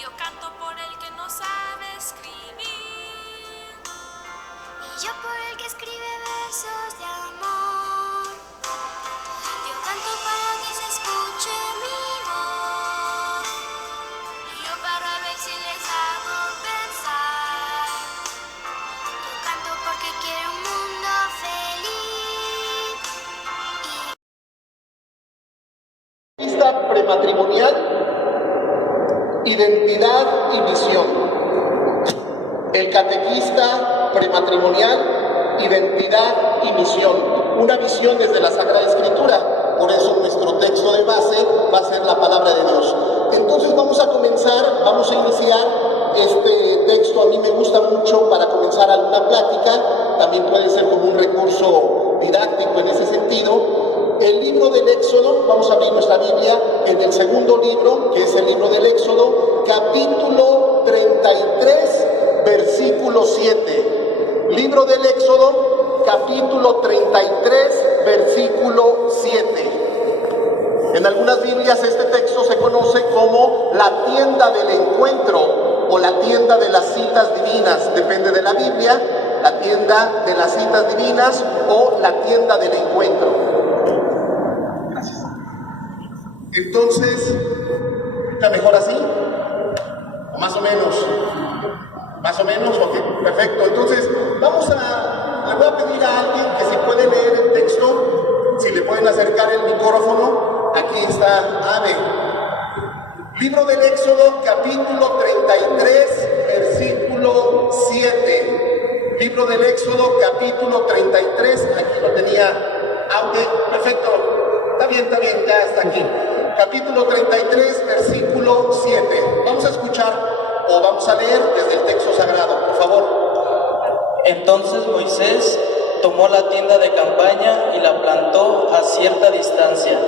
Yo canto por el que no sabe escribir. Y yo por el que escribe versos de amor. Yo canto para que se escuche mi voz. Y yo para ver si les hago pensar. Yo canto porque quiero un mundo feliz. Lista prematrimonial, identidad y visión. El catequista prematrimonial, identidad y misión. Una visión desde la Sagrada Escritura. Por eso nuestro texto de base va a ser la palabra de Dios. Entonces vamos a comenzar, vamos a iniciar este texto. A mí me gusta mucho para comenzar alguna plática. También puede ser como un recurso didáctico en ese sentido. El libro del Éxodo, vamos a abrir nuestra Biblia en el segundo libro, que es el libro del Éxodo, capítulo 33, versículo 7. Libro del Éxodo, capítulo 33, versículo 7. En algunas Biblias este texto se conoce como la tienda del encuentro o la tienda de las citas divinas, depende de la Biblia, la tienda de las citas divinas o la tienda del encuentro. Entonces, ¿está mejor así? ¿O más o menos? ¿Más o menos? Ok, perfecto. Entonces, le voy a pedir a alguien que si puede leer el texto, si le pueden acercar el micrófono, aquí está Ave. Libro del Éxodo, capítulo 33, versículo 7. Libro del Éxodo, capítulo 33, aquí lo tenía Ave, perfecto. Está bien, ya está aquí. Capítulo 33, versículo 7. Vamos a escuchar o vamos a leer desde el texto sagrado, por favor. Entonces Moisés tomó la tienda de campaña y la plantó a cierta distancia,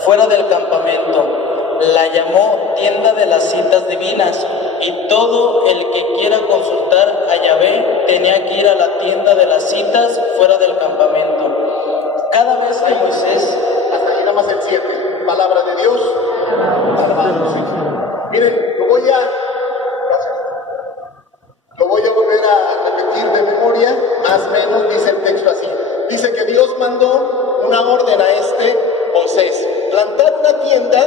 fuera del campamento. La llamó tienda de las citas divinas, y todo el que quiera consultar a Yahvé tenía que ir a la tienda de las citas fuera del campamento. Cada vez que Moisés... Hasta ahí nada más el 7. Palabra de Dios. Miren, lo voy a volver a repetir de memoria, más o menos dice el texto así. Dice que Dios mandó una orden a Moisés, plantar una tienda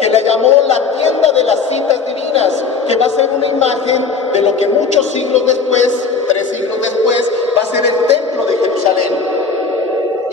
que le llamó la tienda de las citas divinas, que va a ser una imagen de lo que muchos siglos después, 3 siglos después, va a ser el templo de Jerusalén.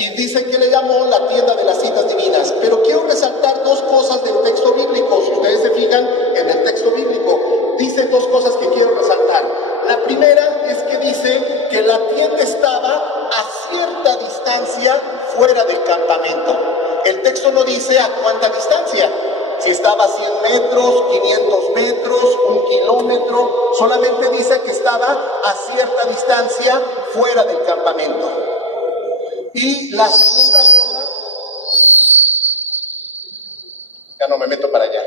Y dice que le llamó la tienda de las citas divinas. Pero quiero resaltar 2 cosas del texto bíblico. Si ustedes se fijan en el texto bíblico, dice 2 cosas que quiero resaltar. La primera es que dice que la tienda estaba a cierta distancia fuera del campamento. El texto no dice a cuánta distancia. Si estaba a 100 metros, 500 metros, 1 kilómetro. Solamente dice que estaba a cierta distancia fuera del campamento. Y la segunda cosa, ya no me meto para allá.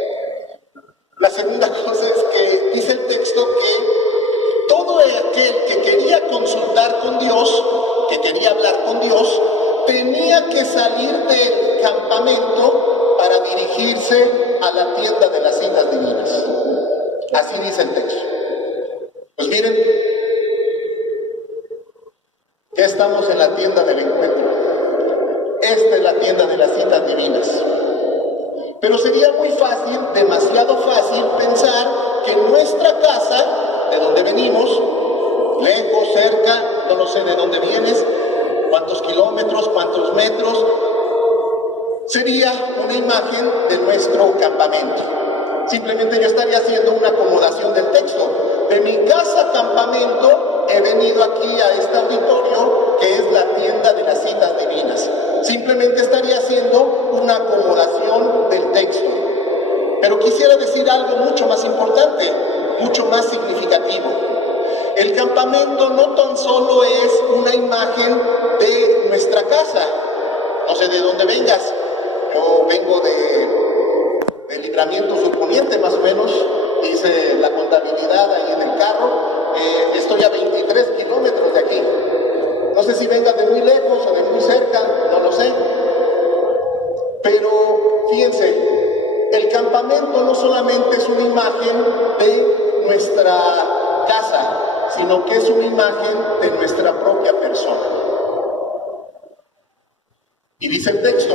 La segunda cosa es que dice el texto que todo aquel que quería consultar con Dios, que quería hablar con Dios, tenía que salir del campamento para dirigirse a la tienda de las citas divinas. Así dice el texto. Pues miren, ya estamos en la tienda del encuentro. Esta es la tienda de las citas divinas. Pero sería muy fácil, demasiado fácil, pensar que nuestra casa, de donde venimos, lejos, cerca, no lo sé de dónde vienes, cuántos kilómetros, cuántos metros, sería una imagen de nuestro campamento. Simplemente yo estaría haciendo una acomodación del texto. De mi casa campamento he venido aquí a este auditorio que es la tienda de las citas divinas. Simplemente estaría haciendo una acomodación del texto. Pero quisiera decir algo mucho más importante, mucho más significativo. El campamento no tan solo es una imagen de nuestra casa. No sé de dónde vengas. Yo vengo de Libramiento Sur Poniente, más o menos. Hice la contabilidad ahí en el carro. Estoy a 23 kilómetros de aquí. No sé si vengas de muy lejos o de muy cerca, no lo sé. Pero fíjense, el campamento no solamente es una imagen de sino que es una imagen de nuestra propia persona. Y dice el texto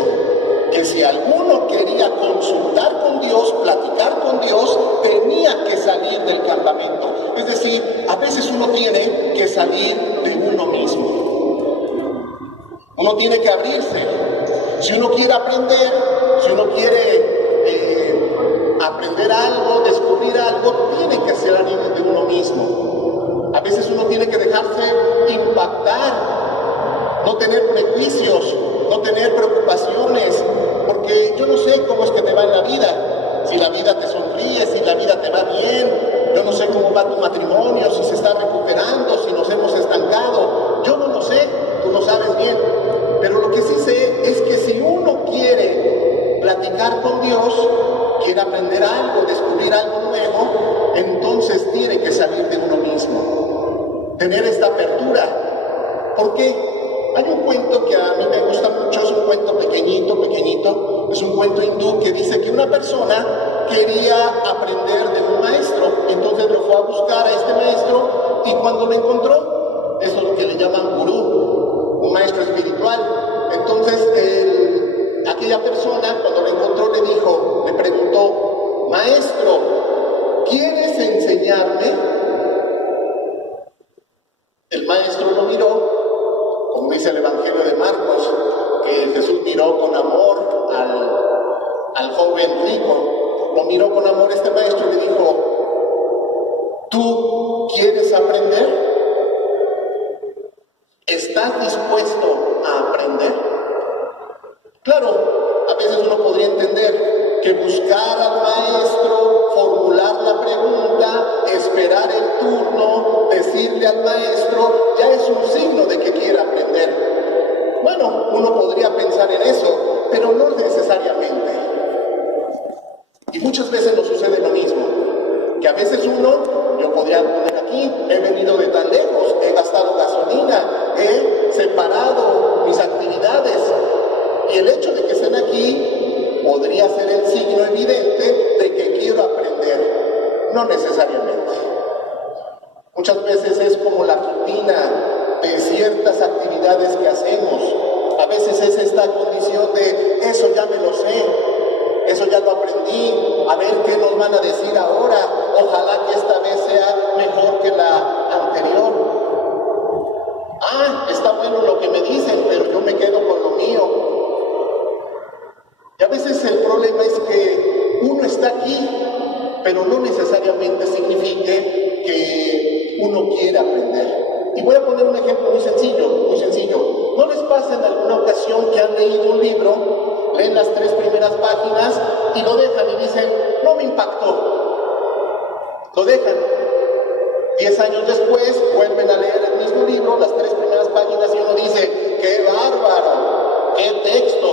que si alguno quería consultar con Dios, platicar con Dios, tenía que salir del campamento. Es decir, a veces uno tiene que salir de uno mismo. Uno tiene que abrirse. Si uno quiere aprender, si uno quiere aprender algo, descubrir algo, tiene que salir de uno mismo. A veces uno tiene que dejarse impactar, no tener prejuicios, no tener preocupaciones, porque yo no sé cómo es que te va en la vida, si la vida te sonríe, si la vida te va bien, yo no sé cómo va tu matrimonio, si se está recuperando, si nos hemos estancado, yo no lo sé, tú lo sabes bien, pero lo que sí sé es que si uno quiere platicar con Dios, quiere aprender algo, descubrir algo nuevo, entonces tiene que salir de uno mismo, tener esta apertura. ¿Por qué? Hay un cuento que a mí me gusta mucho, es un cuento pequeñito, es un cuento hindú que dice que una persona quería aprender de un maestro, entonces lo fue a buscar a este maestro y cuando lo encontró, eso es lo que le llaman gurú, un maestro espiritual. Entonces aquella persona cuando lo encontró le preguntó, maestro, ¿quieres enseñarme? El maestro lo miró, como dice el Evangelio de Marcos, que Jesús miró con amor al joven rico, lo miró con amor este maestro y le dijo, ¿tú quieres aprender? ¿Estás dispuesto a aprender? Claro, a veces uno podría entender que buscar al maestro, formular la pregunta, esperar el turno, decirle al maestro, ya es un signo de que quiere aprender. Bueno, uno podría pensar en eso, pero no necesariamente. Y muchas veces nos sucede lo mismo, que a veces yo podría poner aquí, he venido de tan lejos, he gastado gasolina, he separado mis actividades, y el hecho de que estén aquí podría ser el signo evidente de que quiero aprender, no necesariamente. Muchas veces es como la rutina de ciertas actividades que hacemos. A veces es esta condición de eso ya me lo sé, eso ya lo aprendí, a ver qué nos van a decir ahora, ojalá que esta vez sea mejor que la anterior. Está bueno lo que me dicen, pero yo me quedo con lo mío. Y a veces el problema es que uno está aquí, pero no necesariamente signifique que uno quiera aprender. Y voy a poner un ejemplo muy sencillo. ¿No les pasa en alguna ocasión que han leído un libro, leen las 3 primeras páginas y lo dejan y dicen, no me impactó? Lo dejan. 10 años después vuelven a leer el mismo libro, las 3 primeras páginas, y uno dice, ¡qué bárbaro! ¡Qué texto!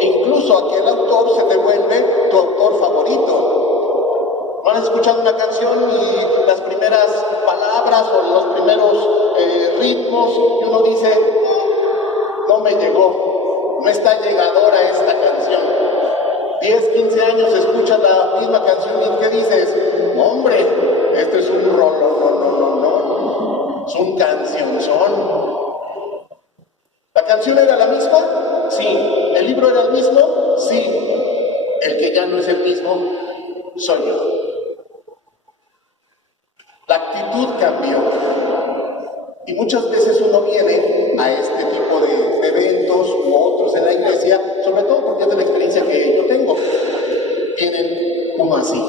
Incluso aquel autor se te vuelve tu autor favorito. ¿No has escuchado una canción y las primeras palabras o los primeros ritmos y uno dice, no me llegó, no está llegadora esta canción? 10, 15 años escuchas la misma canción y ¿qué dices? Hombre, este es un rollo, no, es un cancionzón. ¿La canción era la misma? Sí. ¿El libro era el mismo? Sí. El que ya no es el mismo soy yo. La actitud cambió. Y muchas veces uno viene a este tipo de eventos u otros en la iglesia, sobre todo porque es de la experiencia que yo tengo. Vienen como así.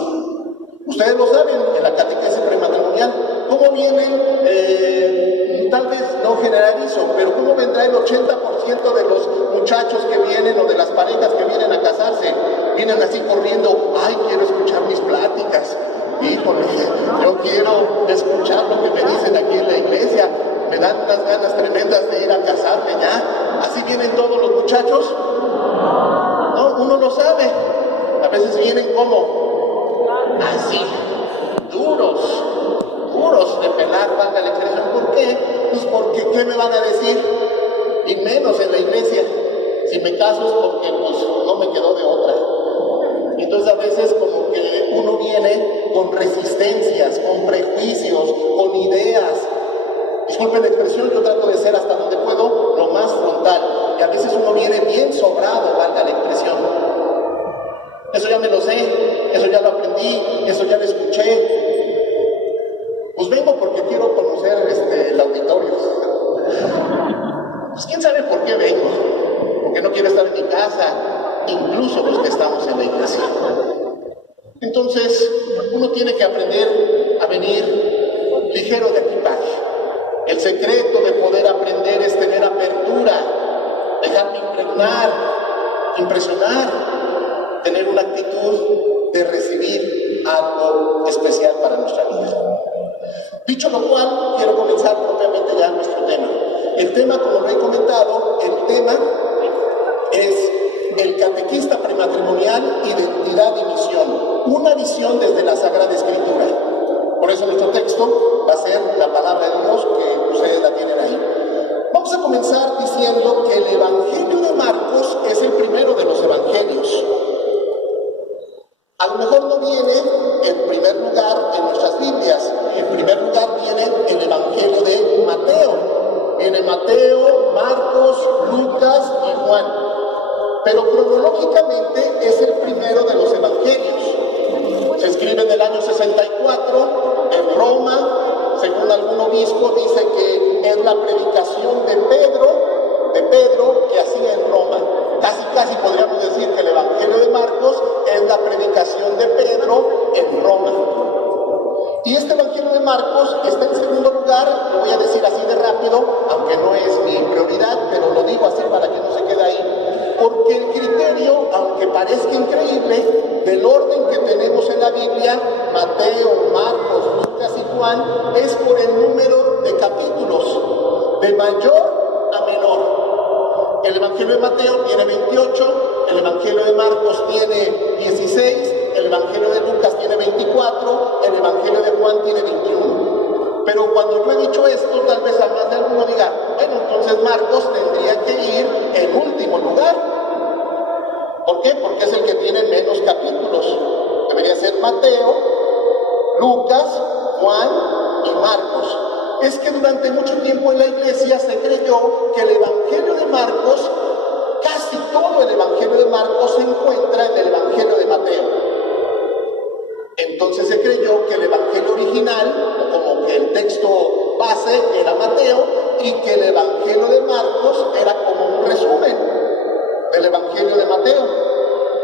Ustedes lo saben, en la catequesis prematrimonial, ¿cómo vienen? Tal vez no generalizo, pero ¿cómo vendrá el 80% de los muchachos que vienen o de las parejas que vienen a casarse? Vienen así corriendo, ¡ay, quiero escuchar mis pláticas! Híjole, yo quiero escuchar lo que me dicen aquí en la iglesia, me dan unas ganas tremendas de ir a casarme ya. ¿Así vienen todos los muchachos? No, uno lo sabe. A veces vienen como así, duros de pelar, valga la expresión. ¿Por qué? Pues porque ¿qué me van a decir? Y menos en la iglesia. Si me caso es porque pues no me quedó de otra. Entonces a veces como que uno viene con resistencias, con prejuicios, con ideas Disculpen la expresión, yo trato de ser hasta donde puedo lo más frontal. Y a veces uno viene bien sobrado, valga la expresión. Eso ya me lo sé, eso ya lo aprendí, eso ya lo escuché. Pues vengo porque quiero conocer el auditorio. Pues quién sabe por qué vengo. Porque no quiero estar en mi casa, incluso los que estamos en la iglesia. Entonces, uno tiene que aprender a venir ligero de equipaje. El secreto de poder aprender es tener apertura, dejarme impregnar, impresionar, tener una actitud de recibir algo especial para nuestra vida. Dicho lo cual, quiero comenzar propiamente ya nuestro tema. El tema, como lo he comentado, el tema es el catequista prematrimonial, identidad y misión. Una visión desde la Sagrada Escritura. Por eso nuestro texto va a ser la palabra de Dios, que ustedes la tienen ahí. Vamos a comenzar diciendo que el Evangelio de Marcos es el primero de los evangelios. A lo mejor no viene en primer lugar en nuestras Biblias. En primer lugar viene el Evangelio de Mateo. Viene Mateo, Marcos, Lucas y Juan. Pero cronológicamente es el primero de los evangelios. Se escribe en el año 64 en Roma. Según algún obispo dice que es la predicación de Pedro que hacía en Roma. Casi podríamos decir que el Evangelio de Marcos es la predicación de Pedro en Roma. Y este Evangelio de Marcos está en segundo lugar, lo voy a decir así de rápido, aunque no es mi prioridad, pero lo digo así para que no se quede ahí. Porque el criterio, aunque parezca increíble, del orden que tenemos en la Biblia, Mateo, Marcos, Lucas y Juan, es por el número de capítulos, de mayor a menor. El Evangelio de Mateo tiene 28, el Evangelio de Marcos tiene 16, el Evangelio de Lucas tiene 24, el Evangelio de Juan tiene 21. Pero cuando yo he dicho esto, tal vez a más de alguno diga, bueno, entonces Marcos tendría que ir en último lugar. ¿Por qué? Porque es el que tiene menos capítulos. Debería ser Mateo, Lucas, Juan y Marcos. Es que durante mucho tiempo en la iglesia se creyó que el Evangelio de Marcos, casi todo el Evangelio de Marcos se encuentra en el Evangelio de Mateo. Entonces se creyó que el Evangelio original, o como que el texto base, era Mateo, y que el Evangelio de Marcos era como un resumen del Evangelio de Mateo.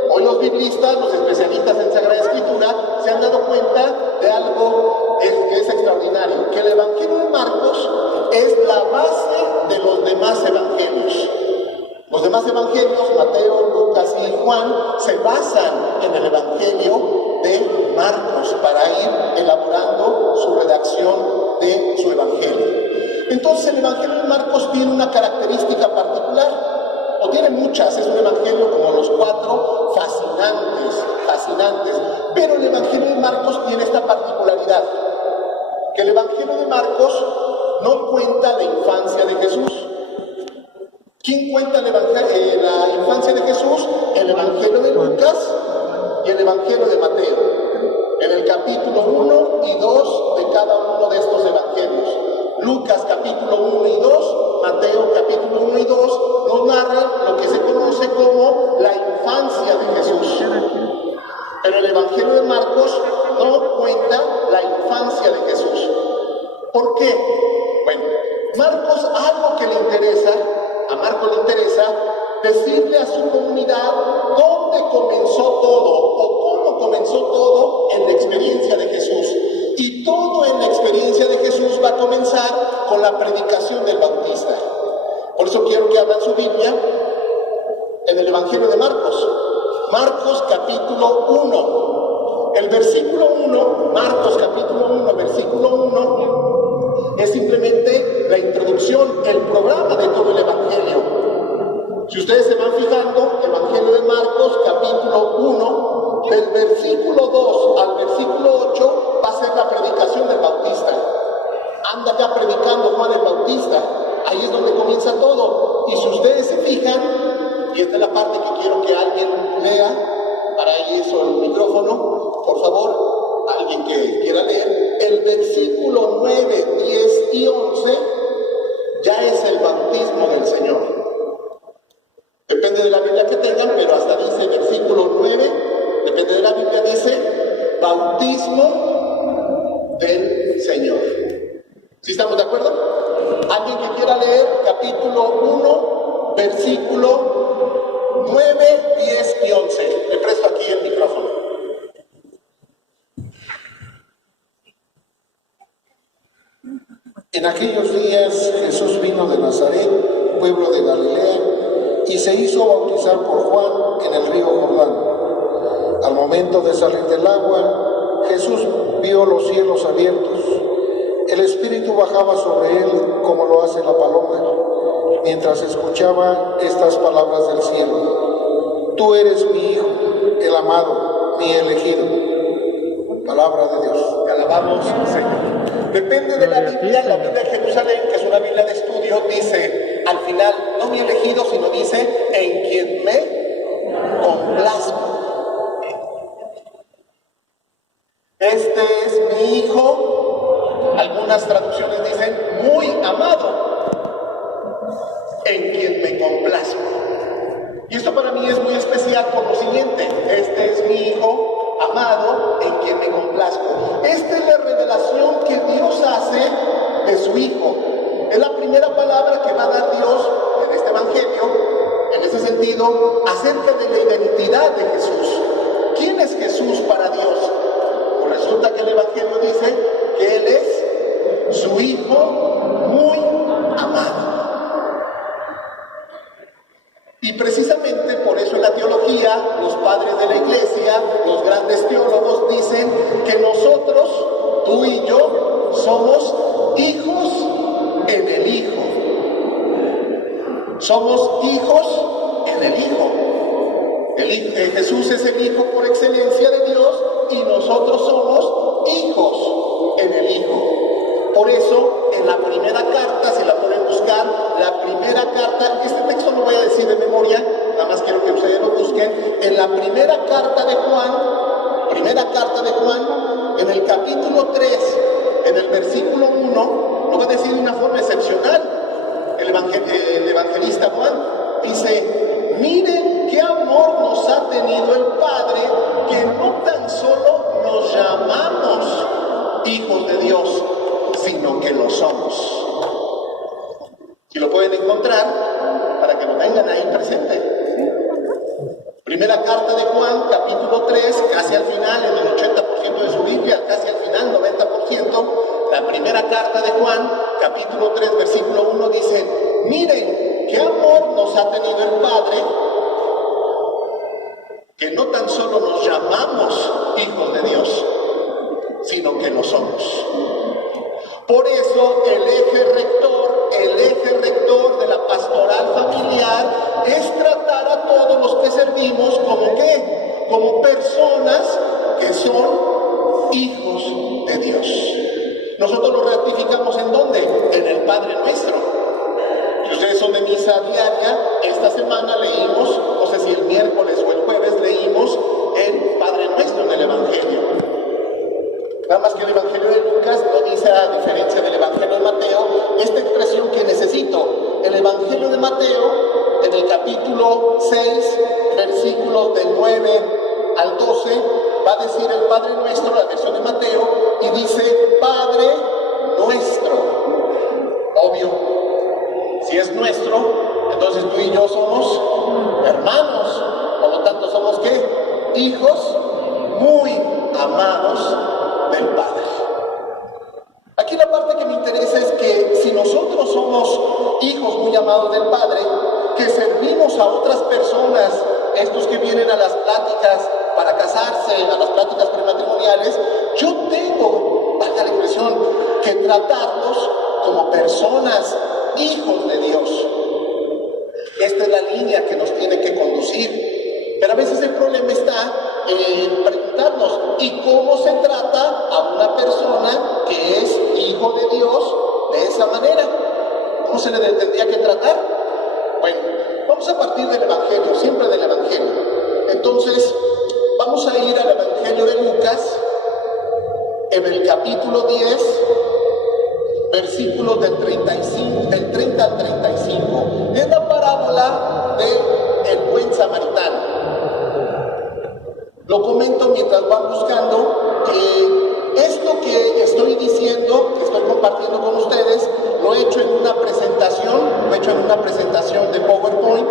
Hoy los biblistas, los especialistas en Sagrada Escritura, se han dado cuenta de algo que es extraordinario, que el Evangelio de Marcos es la base de los demás evangelios. Los demás evangelios, Mateo, Lucas y Juan, se basan en el Evangelio de Marcos para ir elaborando su redacción de su Evangelio. Entonces el Evangelio de Marcos tiene una característica particular, o tiene muchas, es un Evangelio como los cuatro, fascinantes, pero el Evangelio de Marcos tiene esta particularidad, que el Evangelio de Marcos no cuenta la infancia de Jesús. ¿Quién cuenta la infancia de Jesús? El Evangelio de Lucas y el Evangelio de Mateo. En el capítulo 1 y 2 de cada uno de estos evangelios. Lucas capítulo 1 y 2, Mateo capítulo 1 y 2 nos narran lo que se conoce como la infancia de Jesús. Pero el Evangelio de Marcos no cuenta la infancia de Jesús. ¿Por qué? Bueno, Marcos, algo que le interesa, a Marcos le interesa decirle a su comunidad dónde comenzó todo o cómo comenzó todo en la experiencia de Jesús. Y todo en la experiencia de Jesús va a comenzar con la predicación del Bautista. Por eso quiero que abran su Biblia en el Evangelio de Marcos. Marcos capítulo 1. El versículo 1, Marcos capítulo 1, versículo 1, es simplemente la introducción, el programa de todo el Evangelio. Si ustedes se van fijando, Evangelio de Marcos, capítulo 1, del versículo 2 al versículo 8, va a ser la predicación del Bautista. Anda acá predicando Juan el Bautista. Ahí es donde comienza todo. Y si ustedes se fijan, y esta es la parte que quiero que alguien lea, para eso el micrófono, por favor, alguien que quiera leer, el versículo 9, 10 y 11 del Señor. ¿Sí estamos de acuerdo? ¿Alguien que quiera leer capítulo 1, versículo 9, 10 y 11? Le presto aquí el micrófono. En aquellos días Jesús vino de Nazaret, pueblo de Galilea, y se hizo bautizar por Juan en el río Jordán. Al momento de salir del agua, Jesús vio los cielos abiertos. El Espíritu bajaba sobre él como lo hace la paloma, mientras escuchaba estas palabras del cielo: Tú eres mi Hijo, el amado, mi elegido. Palabra de Dios. Te alabamos, Señor. Depende de la Biblia de Jerusalén, que es una Biblia de estudio, dice al final, no mi elegido, sino dice, en quien me complazco. Este es mi Hijo, algunas traducciones dicen, muy amado, en quien me complazco. Y esto para mí es muy especial por lo siguiente: este es mi Hijo amado, en quien me complazco. Esta es la revelación que Dios hace de su Hijo. Es la primera palabra que va a dar Dios en este Evangelio, en ese sentido, acerca de la identidad de Jesús. ¿Quién es Jesús para Dios? Pues resulta que el Evangelio dice que Él es su Hijo muy amado. Y precisamente por eso en la teología, los padres de la iglesia, los grandes teólogos dicen que nosotros, tú y yo, somos hijos en el Hijo. Somos hijos en el Hijo. Jesús es el Hijo por excelencia de Dios y nosotros somos hijos en el Hijo. Por eso, en la primera carta, si la pueden buscar, la primera carta, este texto lo voy a decir de memoria, nada más quiero que ustedes lo busquen, en la primera carta de Juan, en el capítulo 3, en el versículo 1, lo va a decir de una forma excepcional. El evangelista Juan dice: miren qué amor nos ha tenido el Padre, que no tan solo nos llamamos hijos de Dios, sino que lo somos. Si lo pueden encontrar, para que lo tengan ahí presente. Primera carta de Juan, capítulo 3, casi al final, en el 80% de su Biblia, casi al final, 90%. La primera carta de Juan, capítulo 3, versículo 1, dice: miren qué amor nos ha tenido el Padre, que no tan solo nos llamamos hijos de Dios, sino que lo somos. Por eso el eje rector de la pastoral familiar es tratar a todos los que servimos como ¿qué? Como personas que son hijos de Dios. Nosotros lo ratificamos ¿en dónde? En el Padre Nuestro. Si ustedes son de misa diaria, esta semana leímos, no sé si el miércoles o el jueves leímos el Padre Nuestro en el Evangelio. Nada más que el Evangelio de Lucas no dice, a diferencia del Evangelio de Mateo, esta expresión que necesito. El Evangelio de Mateo, en el capítulo 6, versículos del 9 al 12, va a decir el Padre Nuestro, la versión de Mateo, y dice: Padre Nuestro. Obvio, si es nuestro, entonces tú y yo somos hermanos. Por lo tanto, ¿somos qué? Hijos muy amados del Padre. Aquí la parte que me interesa es que si nosotros somos hijos muy amados del Padre, que servimos a otras personas, estos que vienen a las pláticas para casarse, a las pláticas prematrimoniales, yo tengo, baja la impresión, que tratarlos como personas, hijos de Dios. Esta es la línea que nos tiene que conducir. Pero a veces el problema está en preguntarnos: ¿y cómo se trata a una persona que es hijo de Dios de esa manera? ¿Cómo se le tendría que tratar? Bueno, vamos a partir del Evangelio, siempre del Evangelio. Entonces, vamos a ir al Evangelio de Lucas, en el capítulo 10, versículos del 30 al 35. Es la parábola del buen samaritano. Lo comento mientras van buscando. Esto que estoy compartiendo con ustedes. Lo he hecho en una presentación de PowerPoint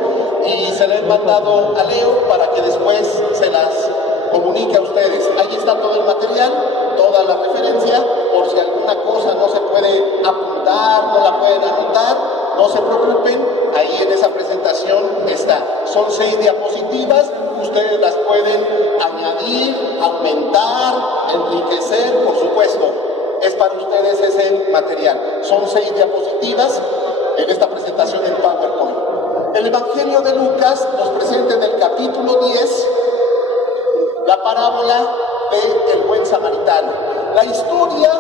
y se la he mandado a Leo para que después se las comunique a ustedes. Ahí está todo el material, toda la referencia, por si alguna cosa no se puede apuntar, no la pueden anotar, no se preocupen, ahí en esa presentación está. Son 6 diapositivas, ustedes las pueden añadir, aumentar, enriquecer, por supuesto. Es para ustedes ese material. Son 6 diapositivas en esta presentación en PowerPoint. El Evangelio de Lucas nos presenta en el capítulo 10 la parábola del buen samaritano. La historia,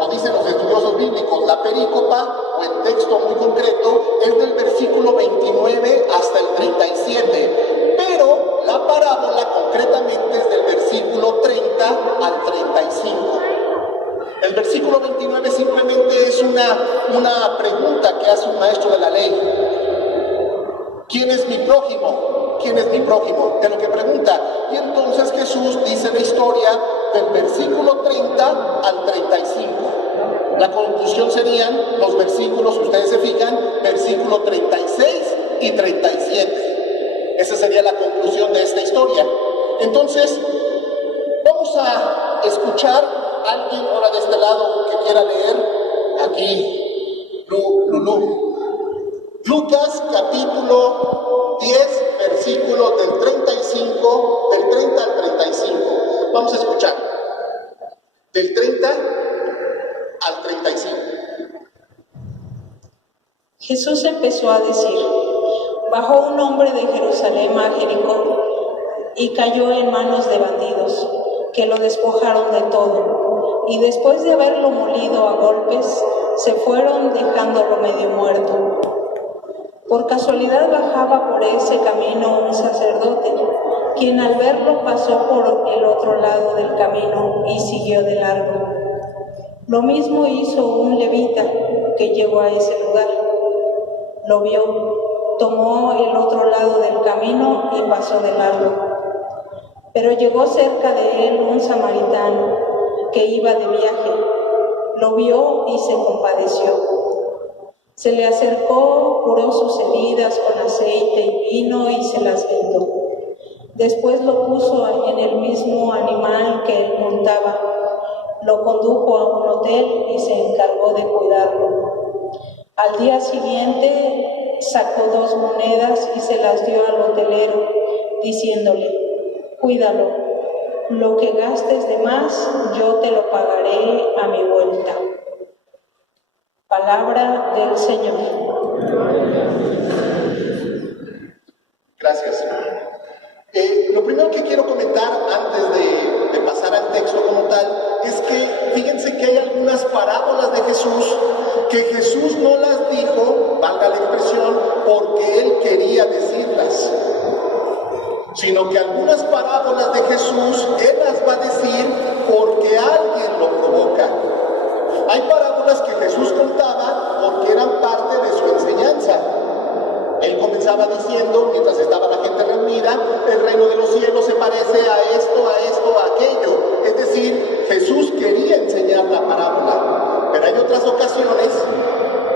o dicen los estudiosos bíblicos, la perícopa, o el texto muy concreto, es del versículo 29 hasta el 37, pero la parábola concretamente es del versículo 30 al 35. El versículo 29 simplemente es una pregunta que hace un maestro de la ley. ¿Quién es mi prójimo? ¿Quién es mi prójimo? Es lo que pregunta. Y entonces Jesús dice la historia del versículo 30 al 35. La conclusión serían los versículos, si ustedes se fijan, versículo 36 y 37. Esa sería la conclusión de esta historia. Entonces, vamos a escuchar a alguien ahora de este lado que quiera leer. Aquí, Lulú. Lucas capítulo 10, versículos del 30 al 35. Vamos a escuchar. Del 30 al 35. Jesús empezó a decir: bajó un hombre de Jerusalén a Jericó y cayó en manos de bandidos, que lo despojaron de todo, y después de haberlo molido a golpes, se fueron dejándolo medio muerto. Por casualidad bajaba por ese camino un sacerdote, quien al verlo pasó por el otro lado del camino y siguió de largo. Lo mismo hizo un levita que llegó a ese lugar. Lo vio, tomó el otro lado del camino y pasó de largo. Pero llegó cerca de él un samaritano que iba de viaje. Lo vio y se compadeció. Se le acercó, curó sus heridas con aceite y vino y se las vendó. Después lo puso en el mismo animal que él montaba. Lo condujo a un hotel y se encargó de cuidarlo. Al día siguiente sacó 2 monedas y se las dio al hotelero, diciéndole: cuídalo, lo que gastes de más yo te lo pagaré a mi vuelta. Palabra del Señor. Gracias. Lo primero que quiero comentar antes de pasar al texto como tal es que fíjense que hay algunas parábolas de Jesús que Jesús no las dijo, valga la expresión, porque él quería decirlas, sino que algunas parábolas de Jesús él las va a decir porque alguien lo provoca. Hay parábolas que Jesús contaba porque eran parte de su enseñanza. Él comenzaba diciendo, mientras estaba la gente reunida, el reino de los cielos se parece a esto, a aquello. Es decir, Jesús quería enseñar la parábola. Pero hay otras ocasiones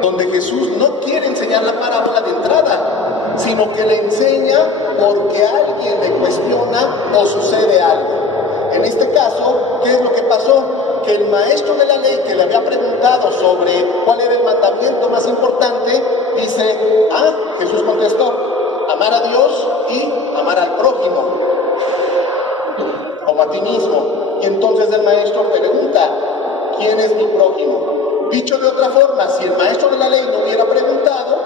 donde Jesús no quiere enseñar la parábola de entrada, sino que le enseña porque alguien le cuestiona o sucede algo. En este caso, ¿qué es lo que pasó? Que el maestro de la ley que le había preguntado sobre cuál era el mandamiento más importante, dice, Jesús contestó, amar a Dios y amar al prójimo, como a ti mismo. Y entonces el maestro pregunta, ¿quién es mi prójimo? Dicho de otra forma, si el maestro de la ley no hubiera preguntado,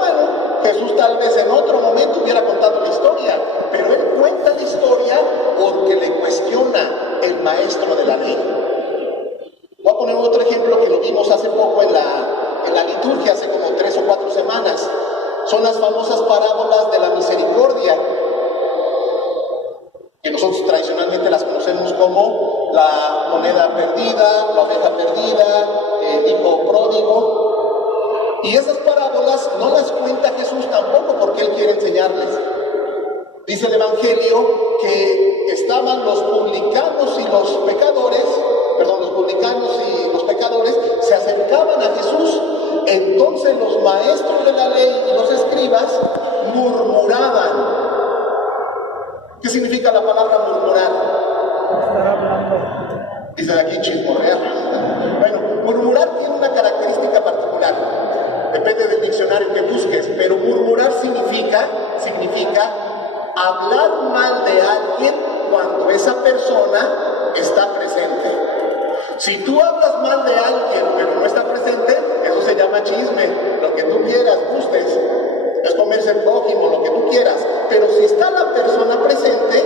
bueno, Jesús tal vez en otro momento hubiera contado la historia, pero él cuenta la historia porque le cuestiona el maestro de la ley. Voy a poner otro ejemplo que lo vimos hace poco en la liturgia, hace como 3 o 4 semanas. Son las famosas parábolas de la misericordia, que nosotros tradicionalmente las conocemos como la moneda perdida, la oveja perdida, el hijo pródigo. Y esas parábolas no las cuenta Jesús tampoco porque él quiere enseñarles. Dice el Evangelio que estaban los publicanos y los pecadores, los publicanos y los pecadores se acercaban a maestros de la ley y los escribas murmuraban. ¿Qué significa la palabra murmurar? Dicen aquí chismorrear. Bueno, murmurar tiene una característica particular. Depende del diccionario que busques, pero murmurar significa hablar mal de alguien cuando esa persona está presente. Si tú hablas mal de alguien pero no está presente, eso se llama chisme, lo que tú quieras, gustes. Es comerse el prójimo, lo que tú quieras. Pero si está la persona presente,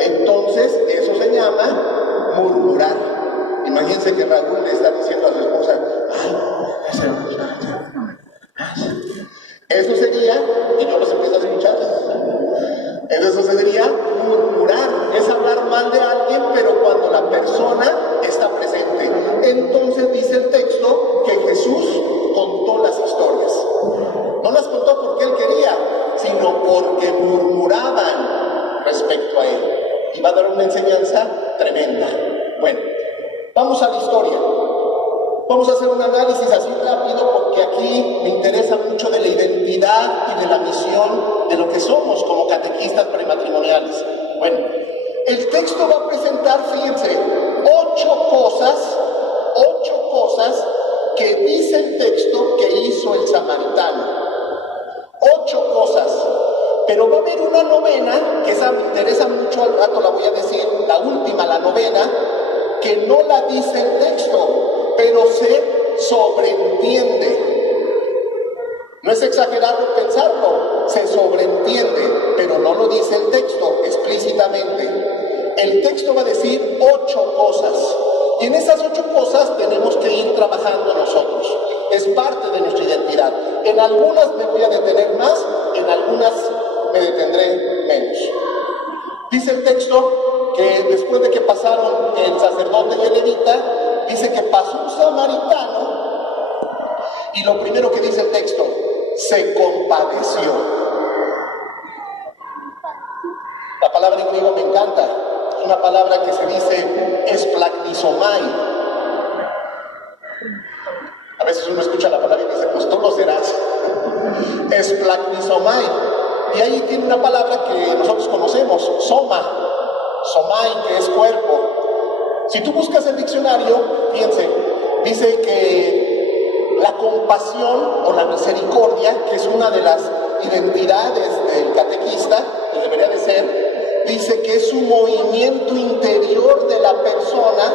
entonces eso se llama murmurar. Imagínense que Raúl le está diciendo a su esposa, eso sería, y yo los empiezo a escuchar, eso sería murmurar, es hablar mal de alguien, pero cuando la persona está presente. Entonces dice el texto que Jesús contó las historias. No las contó porque él quería, sino porque murmuraban respecto a él. Y va a dar una enseñanza tremenda. Bueno, vamos a la historia. Vamos a hacer un análisis así rápido porque aquí me interesa mucho de la identidad y de la misión de lo que somos como catequistas prematrimoniales. Bueno, el texto va a presentar, fíjense, 8 cosas que dice el texto que hizo el samaritano. 8 cosas. Pero va a haber una novena, que esa me interesa mucho, al rato la voy a decir, la última, la novena, que no la dice el texto, pero se sobreentiende. No es exagerado pensarlo, se sobreentiende, pero no lo dice el texto explícitamente. El texto va a decir 8 cosas, y en esas 8 cosas tenemos que ir trabajando nosotros. Es parte de nuestra identidad. En algunas me voy a detener más, en algunas me detendré menos. Dice el texto que después de que pasaron el sacerdote y el levita, dice que pasó un samaritano y lo primero que dice el texto, se compadeció. La palabra en griego me encanta, es una palabra que se dice esplagnisomai. A veces uno escucha la palabra y dice, pues tú lo serás. Esplagnisomai. Y ahí tiene una palabra que nosotros conocemos, soma. Somai, que es cuerpo. Si tú buscas el diccionario, fíjense, dice que la compasión o la misericordia, que es una de las identidades del catequista, que debería de ser, dice que es un movimiento interior de la persona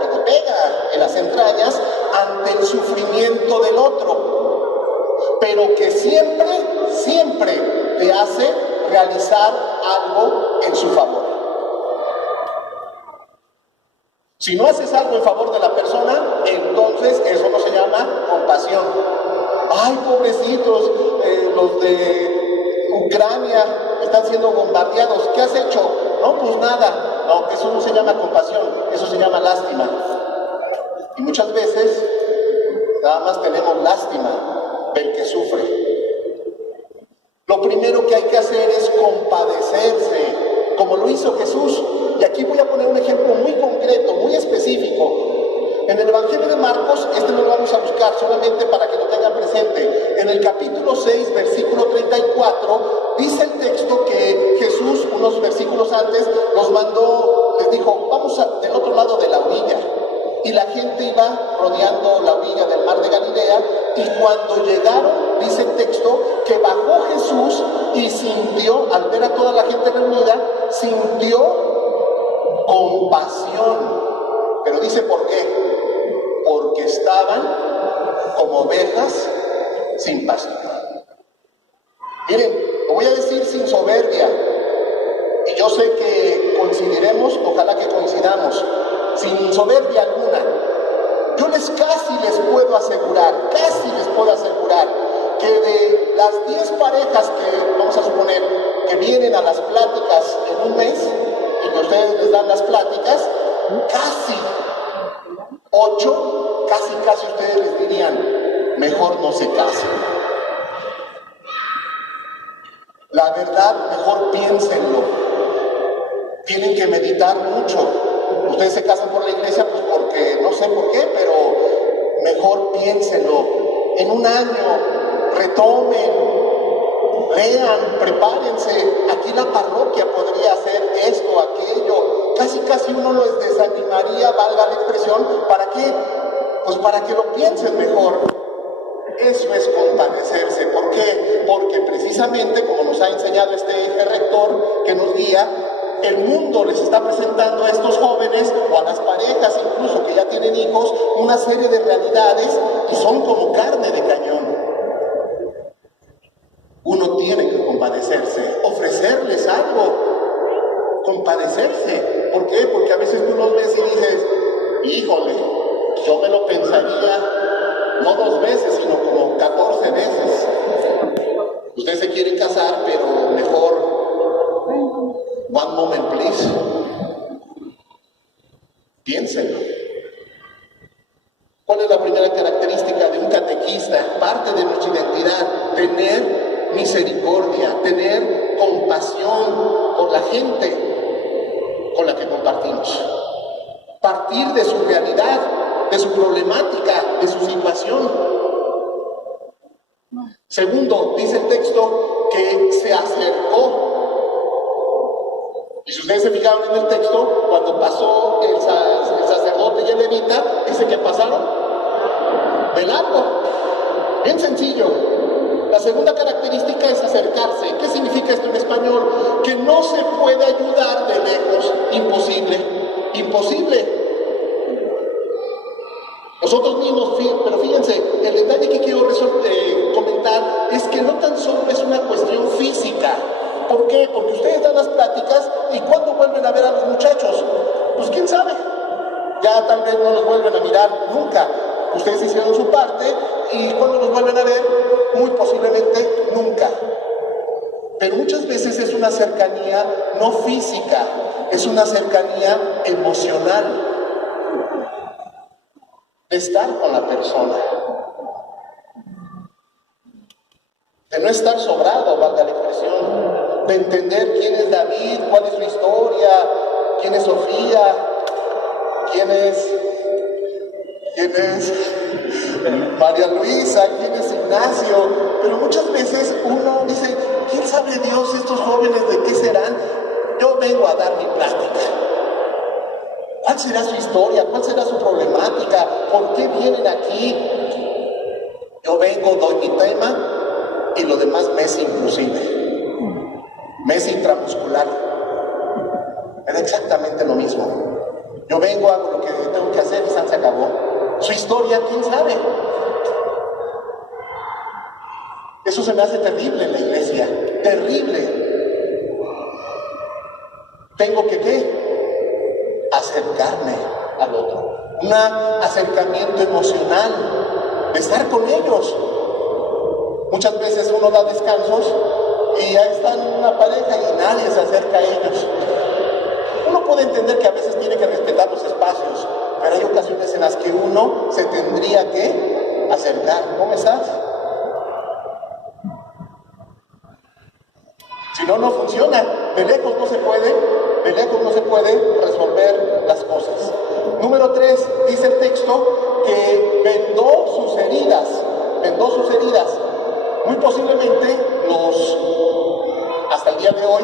que te pega en las entrañas ante el sufrimiento del otro, pero que siempre te hace realizar algo en su favor. Si no haces algo en favor de la persona, entonces eso no se llama compasión. Ay, pobrecitos, los de Ucrania están siendo bombardeados. ¿Qué has hecho? No, pues nada. No, eso no se llama compasión, eso se llama lástima. Y muchas veces nada más tenemos lástima del que sufre. Lo primero que hay que hacer es compadecerse, como lo hizo Jesús. Y aquí voy a poner un ejemplo muy concreto, muy específico. En el Evangelio de Marcos, no lo vamos a buscar solamente para que lo tengan presente. En el capítulo 6, versículo 34, dice el texto que Jesús, unos versículos antes, los mandó, les dijo, vamos del otro lado de la orilla. Y la gente iba rodeando la orilla del mar de Galilea, y cuando llegaron, dice el texto, que bajó Jesús y sintió, al ver a toda la gente reunida, sintió compasión. Pero dice ¿por qué? Porque estaban como ovejas sin pastor. Miren, lo voy a decir sin soberbia, y yo sé que coincidiremos, ojalá que coincidamos, sin soberbia alguna. Yo casi les puedo asegurar que de las 10 parejas que, vamos a suponer, que vienen a las pláticas en un mes, y que ustedes les dan las pláticas, casi 8, casi ustedes les dirían, mejor no se casen. La verdad, mejor piénsenlo. Tienen que meditar mucho. Ustedes se casan por la iglesia, pues porque no sé por qué, pero mejor piénsenlo. En un año, retomen, lean, prepárense. Aquí la parroquia podría hacer esto, aquello. Casi uno los desanimaría, valga la expresión. ¿Para qué? Pues para que lo piensen mejor. Eso es compadecerse. ¿Por qué? Porque precisamente, como nos ha enseñado este eje rector que nos guía, el mundo les está presentando a estos jóvenes o a las parejas incluso que ya tienen hijos una serie de realidades y son como carne de cañón. Uno tiene que compadecerse, ofrecerles algo, compadecerse. ¿Por qué? Porque a veces tú los ves y dices, híjole, yo me lo pensaría no 2 veces, sino como 14 veces. Ustedes se quieren casar, pero mejor, one moment please. Piénsenlo. ¿Cuál es la primera característica de un catequista? Parte de nuestra identidad, tener misericordia, tener compasión por la gente con la que compartimos. Partir de su realidad, de su problemática, de su situación. Segundo, dice el texto que se acercó. Y si ustedes se fijaron en el texto, cuando pasó el sacerdote y el levita, dice que pasaron de largo. Bien sencillo. La segunda característica es acercarse. ¿Qué significa esto en español? Que no se puede ayudar de lejos. Imposible. Imposible. Nosotros mismos, pero fíjense, el detalle que quiero comentar es que no tan solo es una cuestión física. ¿Por qué? Porque ustedes dan las pláticas y ¿cuándo vuelven a ver a los muchachos? Pues quién sabe. Ya tal vez no los vuelven a mirar nunca. Ustedes hicieron su parte y ¿cuándo los vuelven a ver? Muy posiblemente nunca. Pero muchas veces es una cercanía no física, es una cercanía emocional. De estar con la persona. De no estar sobrado, valga la expresión. De entender quién es David, cuál es su historia, quién es Sofía, quién es María Luisa, quién es Ignacio. Pero muchas veces uno dice, ¿quién sabe Dios estos jóvenes de qué serán? Yo vengo a dar mi plática. ¿Cuál será su historia? ¿Cuál será su problemática? ¿Por qué vienen aquí? Yo vengo, doy mi tema y lo demás me es inclusive. Me es intramuscular. Es exactamente lo mismo. Yo vengo, hago lo que tengo que hacer y se acabó. Su historia, ¿quién sabe? Eso se me hace terrible en la iglesia. Terrible. Tengo que, ¿qué? Acercarme al otro, un acercamiento emocional, de estar con ellos. Muchas veces uno da descansos y ya están una pareja y nadie se acerca a ellos. Uno puede entender que a veces tiene que respetar los espacios, pero hay ocasiones en las que uno se tendría que acercar. ¿Cómo estás? Si no, no funciona. De lejos no se puede resolver las cosas. Número 3, dice el texto que vendó sus heridas. Muy posiblemente hasta el día de hoy,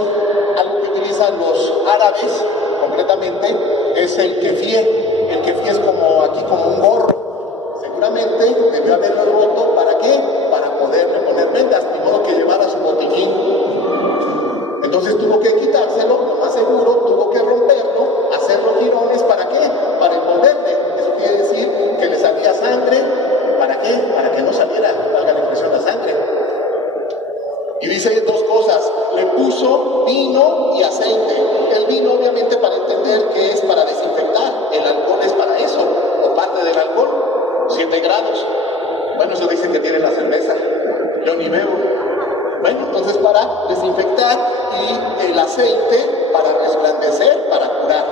algo que utilizan los árabes, concretamente, es el kefie. El kefie es como un gorro. Seguramente debió haberlo roto. ¿Para qué? Para poderle poner vendas, de modo que llevara su botiquín. Entonces tuvo que quitárselo, lo más seguro, tuvo que romperlo, hacerlo girones, ¿para qué? Para envolverle. Eso quiere decir que le salía sangre, ¿para qué? Para que no saliera, valga la expresión, la sangre. Y dice 2 cosas, le puso vino y aceite. El vino obviamente para entender que es para desinfectar, el alcohol es para eso, o parte del alcohol, 7 grados. Bueno, eso dicen que tiene la cerveza, yo ni bebo. Bueno, entonces para desinfectar y el aceite para resplandecer, para curar.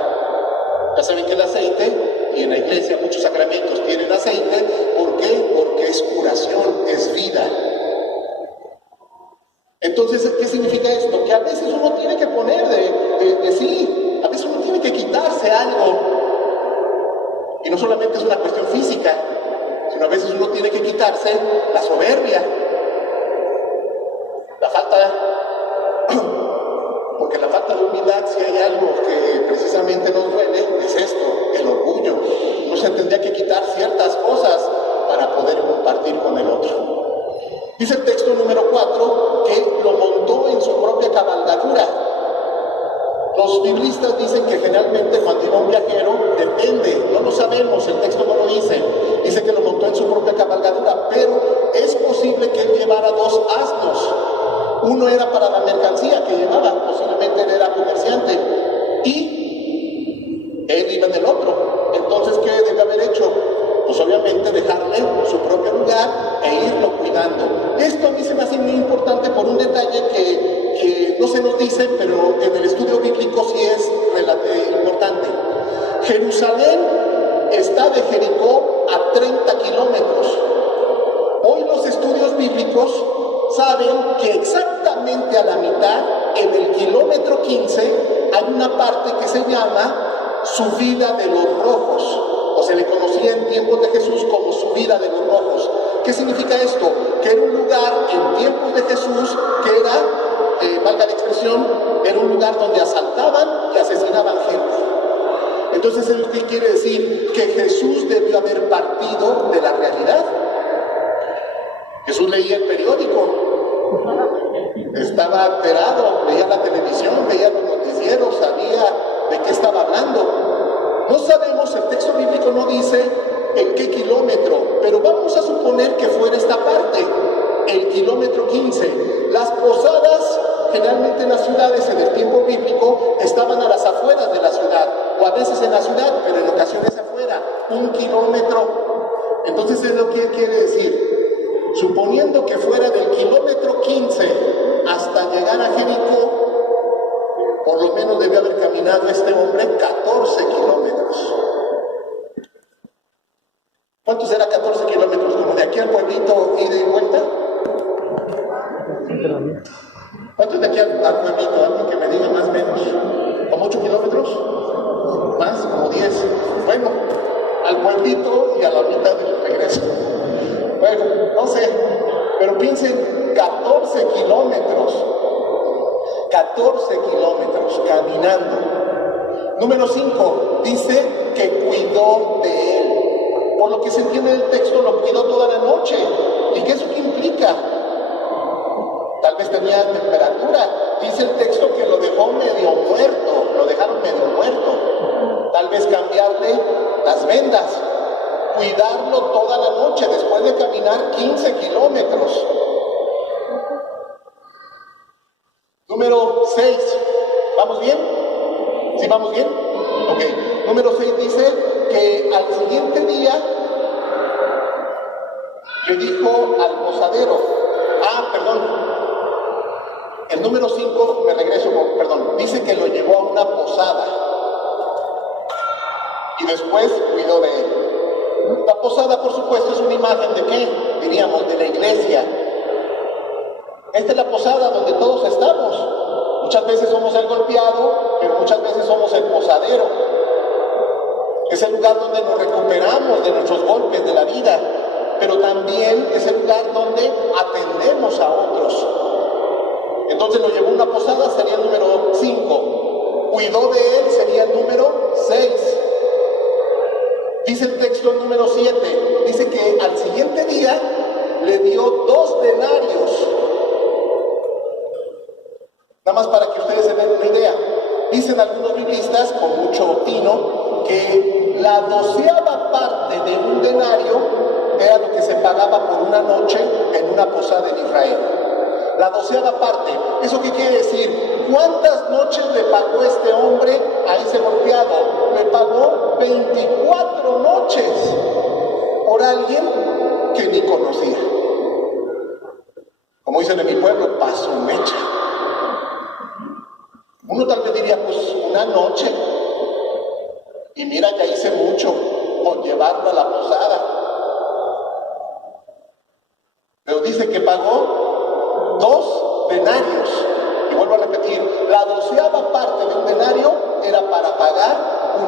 Ya saben que el aceite, y en la iglesia muchos sacramentos tienen aceite, ¿por qué? Porque es curación, es vida. Entonces, ¿qué significa esto? Que a veces uno tiene que poner de sí, a veces uno tiene que quitarse algo. Y no solamente es una cuestión física, sino a veces uno tiene que quitarse la soberbia. algo que precisamente nos duele, es esto, el orgullo. Uno se tendría que quitar ciertas cosas para poder compartir con el otro. Dice el texto número 4 que lo montó en su propia cabalgadura. Los biblistas dicen que generalmente cuando iba un viajero, depende, no lo sabemos, el texto no lo dice. Dice que lo montó en su propia cabalgadura, pero es posible que él llevara 2 asnos. Uno era para la mercancía que llevaba, posiblemente él era comerciante, y él iba en el otro. Entonces, ¿qué debe haber hecho? Pues obviamente dejarle su propio lugar e irlo cuidando. Esto a mí se me hace muy importante por un detalle que no se nos dice, pero en el estudio bíblico sí es importante. Jerusalén está de Jericó a 30 kilómetros. Hoy los estudios bíblicos saben que exactamente a la mitad, en el kilómetro 15, hay una parte que se llama Subida de los Rojos, o se le conocía en tiempos de Jesús como Subida de los Rojos. ¿Qué significa esto? Que era un lugar en tiempos de Jesús que era, valga la expresión, era un lugar donde asaltaban y asesinaban gente. Entonces, ¿es lo que quiere decir? Que Jesús debió haber partido de la realidad. Jesús leía el periódico, estaba alterado, veía la televisión, veía los noticieros, sabía de qué estaba hablando. No sabemos, el texto bíblico no dice en qué kilómetro, pero vamos a suponer que fuera esta parte, el kilómetro 15. Las posadas, generalmente en las ciudades en el tiempo bíblico, estaban a las afueras de la ciudad, o a veces en la ciudad, pero en ocasiones afuera, 1 kilómetro. Entonces es lo que él quiere decir. Suponiendo que fuera del kilómetro 15 hasta llegar a Jericó, por lo menos debió haber caminado este hombre 14 kilómetros. ¿Cuántos era 14 kilómetros? ¿Como de aquí al pueblito ida y vuelta? ¿Cuántos de aquí al pueblito? Alguien que me diga más o menos. ¿Como 8 kilómetros? ¿Más? ¿Como 10? Bueno, al pueblito y a la mitad del regreso. Bueno, no sé, pero piensen, 14 kilómetros. 14 kilómetros caminando. Número 5, dice que cuidó de él. Por lo que se entiende del texto, lo cuidó toda la noche. ¿Y qué es eso que implica? Tal vez tenía temperatura. Dice el texto que lo dejó medio muerto, lo dejaron medio muerto. Tal vez cambiarle las vendas, cuidarlo toda la noche después de caminar 15 kilómetros. Número 6, ¿vamos bien? ¿Sí vamos bien? Ok. Número 6 dice que al siguiente día le dijo al posadero, el número 5, me regreso, dice que lo llevó a una posada y después cuidó de él. La posada, por supuesto, es una imagen de ¿qué? Diríamos, de la iglesia. Esta es la posada donde todos estamos. Muchas veces somos el golpeado, pero muchas veces somos el posadero. Es el lugar donde nos recuperamos de nuestros golpes de la vida, pero también es el lugar donde atendemos a otros. Entonces lo llevó a una posada, sería el número 5. Cuidó de él, sería el número 6. Dice el texto número 7, dice que al siguiente día le dio 2 denarios. Nada más para que ustedes se den una idea. Dicen algunos biblistas, con mucho tino, que la 12ª parte de un denario era lo que se pagaba por una noche en una posada en Israel. La 12ª parte. ¿Eso qué quiere decir? ¿Cuántas noches le pagó este hombre a ese golpeado? Le pagó 24 noches por alguien que ni conocía. Como dicen en mi pueblo, pasó mecha. Uno tal vez diría, pues una noche. Y mira, ya hice mucho por llevarlo a la posada. Pero dice que pagó 2 denarios. Y vuelvo a repetir, la 12ª parte de un denario era para pagar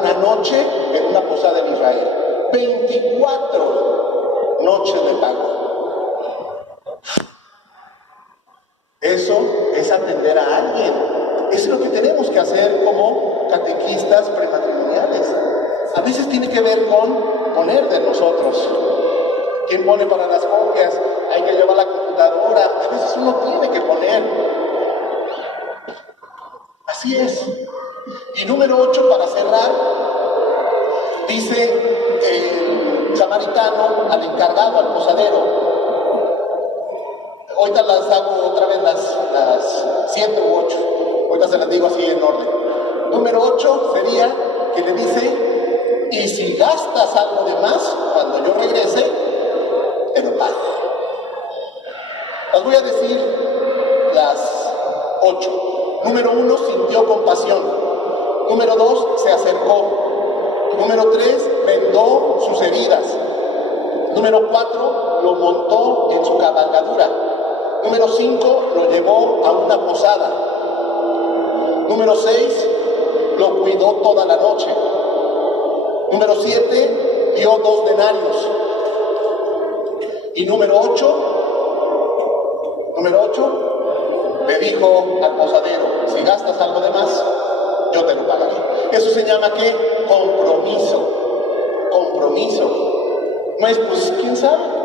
una noche en una posada en Israel. 24 noches de pago. Eso es atender a alguien. Eso es lo que tenemos que hacer como nosotros. ¿Quién pone para las copias? Hay que llevar la computadora. A veces uno tiene que poner. Así es. Y número 8, para cerrar, dice el samaritano al encargado, al posadero. Ahorita las hago otra vez las 7 u 8. Ahorita se las digo así en orden. Número 8 sería que le dice, y si gastas algo de más, cuando yo regrese, te lo pago. Las voy a decir las 8. Número 1, sintió compasión. Número 2, se acercó. Número 3, vendó sus heridas. Número 4, lo montó en su cabalgadura. Número 5, lo llevó a una posada. Número 6, lo cuidó toda la noche. Número 7, dio 2 denarios. Y número 8, le dijo al posadero, si gastas algo de más, yo te lo pagaré. Eso se llama ¿qué? Compromiso. Compromiso. No es, pues, ¿quién sabe?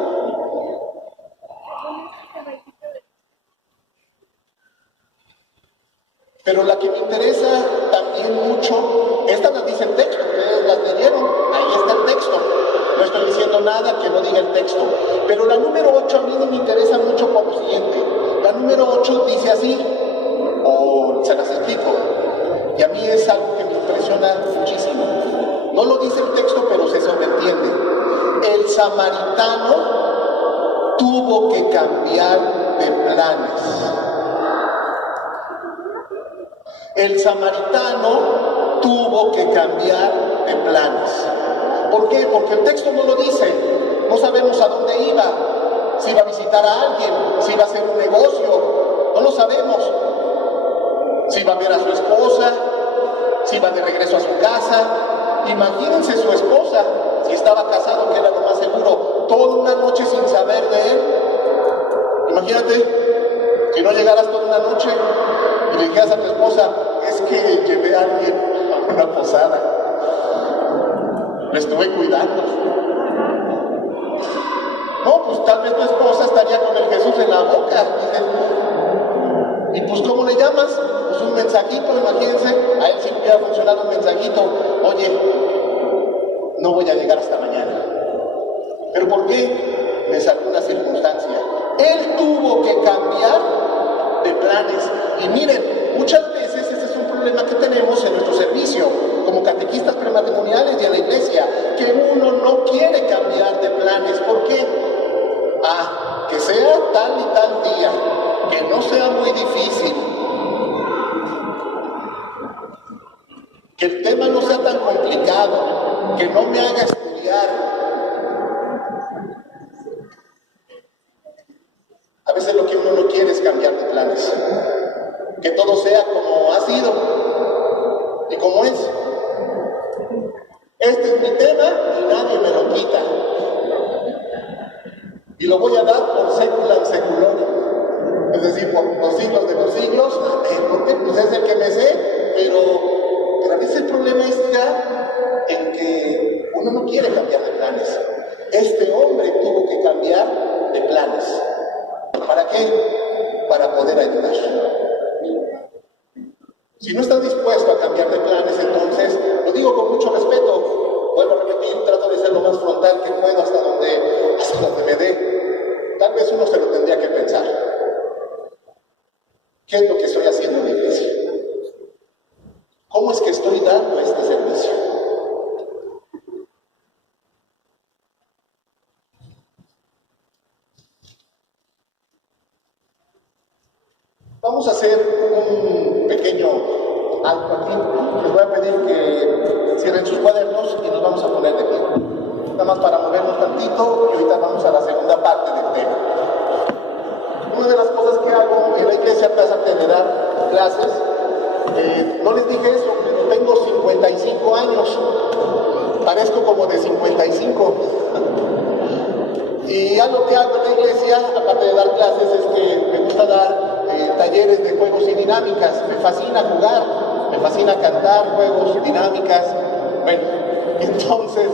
Pero la que me interesa también mucho, esta las dice el texto, ustedes las leyeron, ahí está el texto. No estoy diciendo nada que no diga el texto. Pero la número 8 a mí me interesa mucho por lo siguiente. La número 8 dice así, o se las explico, y a mí es algo que me impresiona muchísimo. No lo dice el texto, pero se sobreentiende. El samaritano tuvo que cambiar de planes. El samaritano tuvo que cambiar de planes. ¿Por qué? Porque el texto no lo dice. No sabemos a dónde iba. Si iba a visitar a alguien, si iba a hacer un negocio. No lo sabemos. Si iba a ver a su esposa, si iba de regreso a su casa. Imagínense su esposa, si estaba casado, que era lo más seguro, toda una noche sin saber de él. Imagínate que no llegaras toda una noche y le dijeras a tu esposa, es que llevé a alguien a una posada, le estuve cuidando. No, pues tal vez tu esposa estaría con el Jesús en la boca. Y pues, ¿cómo le llamas? Pues un mensajito, imagínense, a él sí hubiera funcionado un mensajito. Oye, no voy a llegar hasta mañana. ¿Pero por qué? Me salió una circunstancia. Él tuvo que cambiar de planes. Y miren, muchas veces ese es un problema que tenemos en nuestro servicio, como catequistas prematrimoniales y en la iglesia, que uno no quiere cambiar de planes. ¿Por qué? Que sea tal y tal día, que no sea muy difícil, que el tema no sea tan complicado, que no me haga estudiar. A veces lo que uno no quiere es cambiar de planes, que todo sea como ha sido y como es. Este es mi tema y nadie me lo quita. Y lo voy a dar por secular seculorum, es decir, por los siglos de los siglos. ¿Por qué? Pues es el que me sé, pero a veces el problema está en que uno no quiere cambiar de planes. Este hombre tuvo que cambiar de planes. ¿Para qué? Para poder ayudar. Si no estás dispuesto a cambiar de planes, entonces, lo digo con mucho respeto, vuelvo a repetir, trato de ser lo más frontal que puedo hasta donde me dé. Tal vez uno se lo tendría que pensar. ¿Qué es lo que estoy haciendo en la iglesia? ¿Cómo es que estoy dando este servicio? Vamos a hacer un pequeño alto aquí. Les voy a pedir que cierren sus cuadernos y nos vamos a poner de pie. Nada más para movernos tantito y ahorita vamos a la segunda parte del tema. Una de las cosas que hago en la iglesia antes de dar clases, no les dije eso, pero tengo 55 años. Parezco como de 55. Y algo que hago en la iglesia, aparte de dar clases, es que me gusta dar talleres de juegos y dinámicas. Me fascina jugar, me fascina cantar juegos, dinámicas. Bueno, Entonces,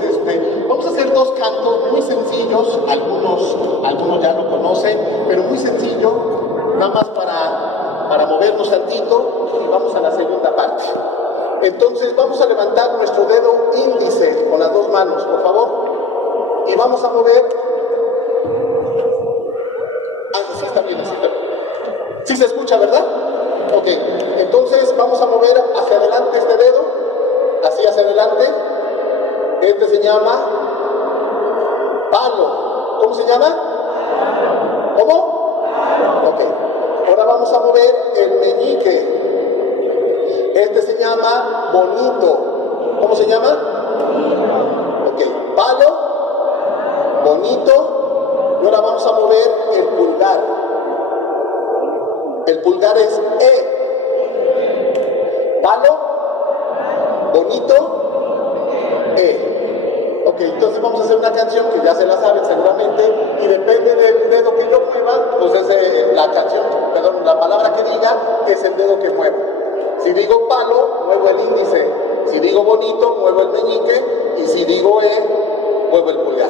vamos a hacer dos cantos muy sencillos, algunos ya lo conocen, pero muy sencillo, nada más para movernos tantito, y vamos a la segunda parte. Entonces vamos a levantar nuestro dedo índice con las dos manos, por favor, y vamos a mover. Sí está bien, así. ¿Sí se escucha, verdad? Ok, entonces vamos a mover hacia adelante este dedo, así hacia adelante. Este se llama palo. ¿Cómo se llama? ¿Cómo? Ok, ahora vamos a mover el meñique. Este se llama bonito. ¿Cómo se llama? Ok, palo, bonito. Y ahora vamos a mover el pulgar. El pulgar es E. Palo, bonito, E. Ok, entonces vamos a hacer una canción que ya se la saben seguramente, y depende del dedo que yo mueva, pues es la canción, perdón, la palabra que diga es el dedo que muevo. Si digo palo, muevo el índice. Si digo bonito, muevo el meñique. Y si digo muevo el pulgar.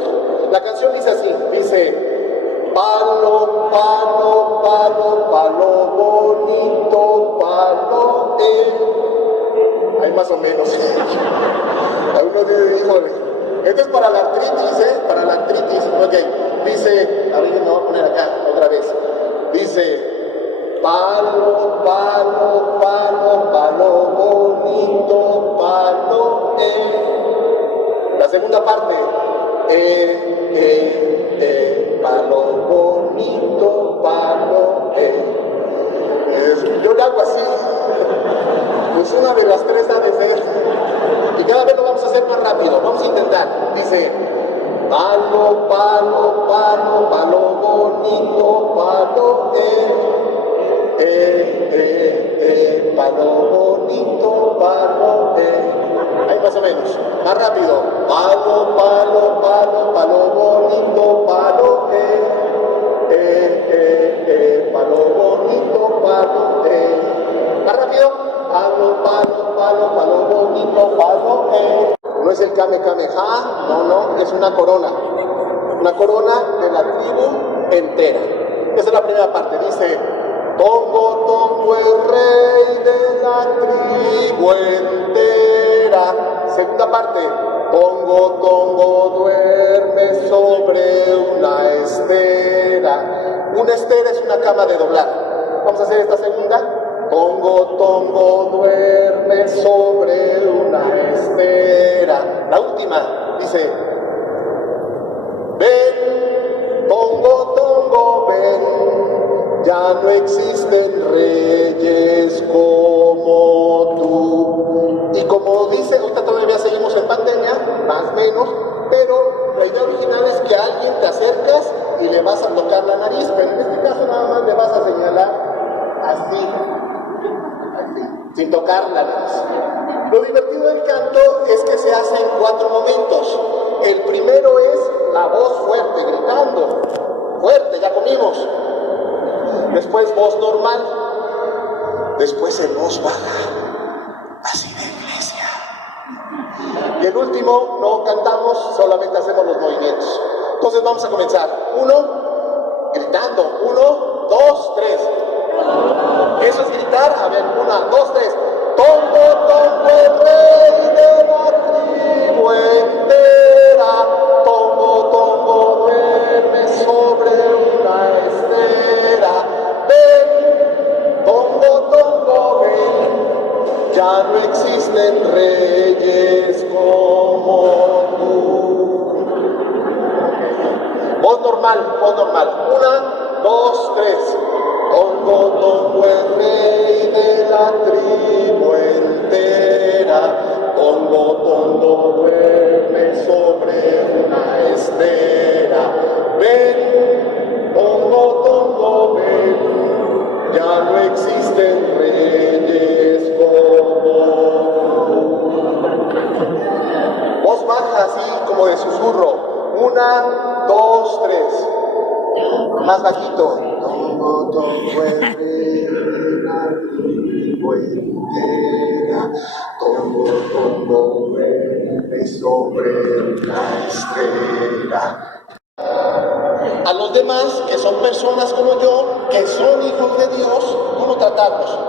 La canción dice así, dice: palo, palo, palo, palo bonito, palo, Ahí más o menos. Algunos dicen, híjole. Esto es para la artritis, Para la artritis. Ok. Dice, a ver, me voy a poner acá otra vez. Dice: palo, palo, palo, palo bonito, palo, La segunda parte, palo bonito, palo, Yo le hago así, pues una de las tres ha de ser, y cada vez lo vamos a hacer más rápido, vamos a intentar. Dice: palo, palo, palo, palo bonito, palo, palo bonito, palo, Ahí más o menos, más rápido. Palo, palo, palo, palo bonito, palo, palo bonito, palo, Más rápido. Palo, palo, palo, palo bonito, palo, No es el Kame Kameha, no, es una corona. Una corona de la tribu entera. Esa es la primera parte, dice: Tongo, Tongo, el rey de la tribu entera. Segunda parte: Tongo, Tongo, duerme sobre una estera. Una estera es una cama de doblar. Vamos a hacer esta segunda. Tongo, Tongo, duerme sobre una estera. La última dice: ven, Tongo, Tongo, ven, ya no existen reyes como tú. Y como dice, ahorita todavía seguimos en pandemia, más o menos, pero la idea original es que a alguien te acercas y le vas a tocar la nariz, pero en este caso nada más le vas a señalar así, sin tocar la nariz. Lo divertido del canto es que se hace en 4 momentos. El primero es la voz fuerte, gritando. Fuerte, ya comimos. Después voz normal. Después en voz baja, así de iglesia. Y el último no cantamos, solamente hacemos los movimientos. Entonces vamos a comenzar. 1, gritando. 1, 2, 3. Eso es gritar. A ver, 1, 2, 3. Tongo, Tongo, el rey de la tribu entera. Tongo, Tongo, duerme sobre una estera. Ven, Tongo, Tongo, ven, ya no existen reyes como tú. Voz normal, voz normal. 1, 2, 3. Tongo, Tongo, el rey de la tribu entera. Tongo, Tongo, duerme sobre una estera. Ven, Tongo, Tongo, ven, ya no existen reyes como tú. Voz baja, así como de susurro. 1, 2, 3. Más bajito. Tongo, Tongo, el rey de la tribu entera. Todo duerme sobre la estrella. A los demás, que son personas como yo, que son hijos de Dios, ¿cómo tratarlos?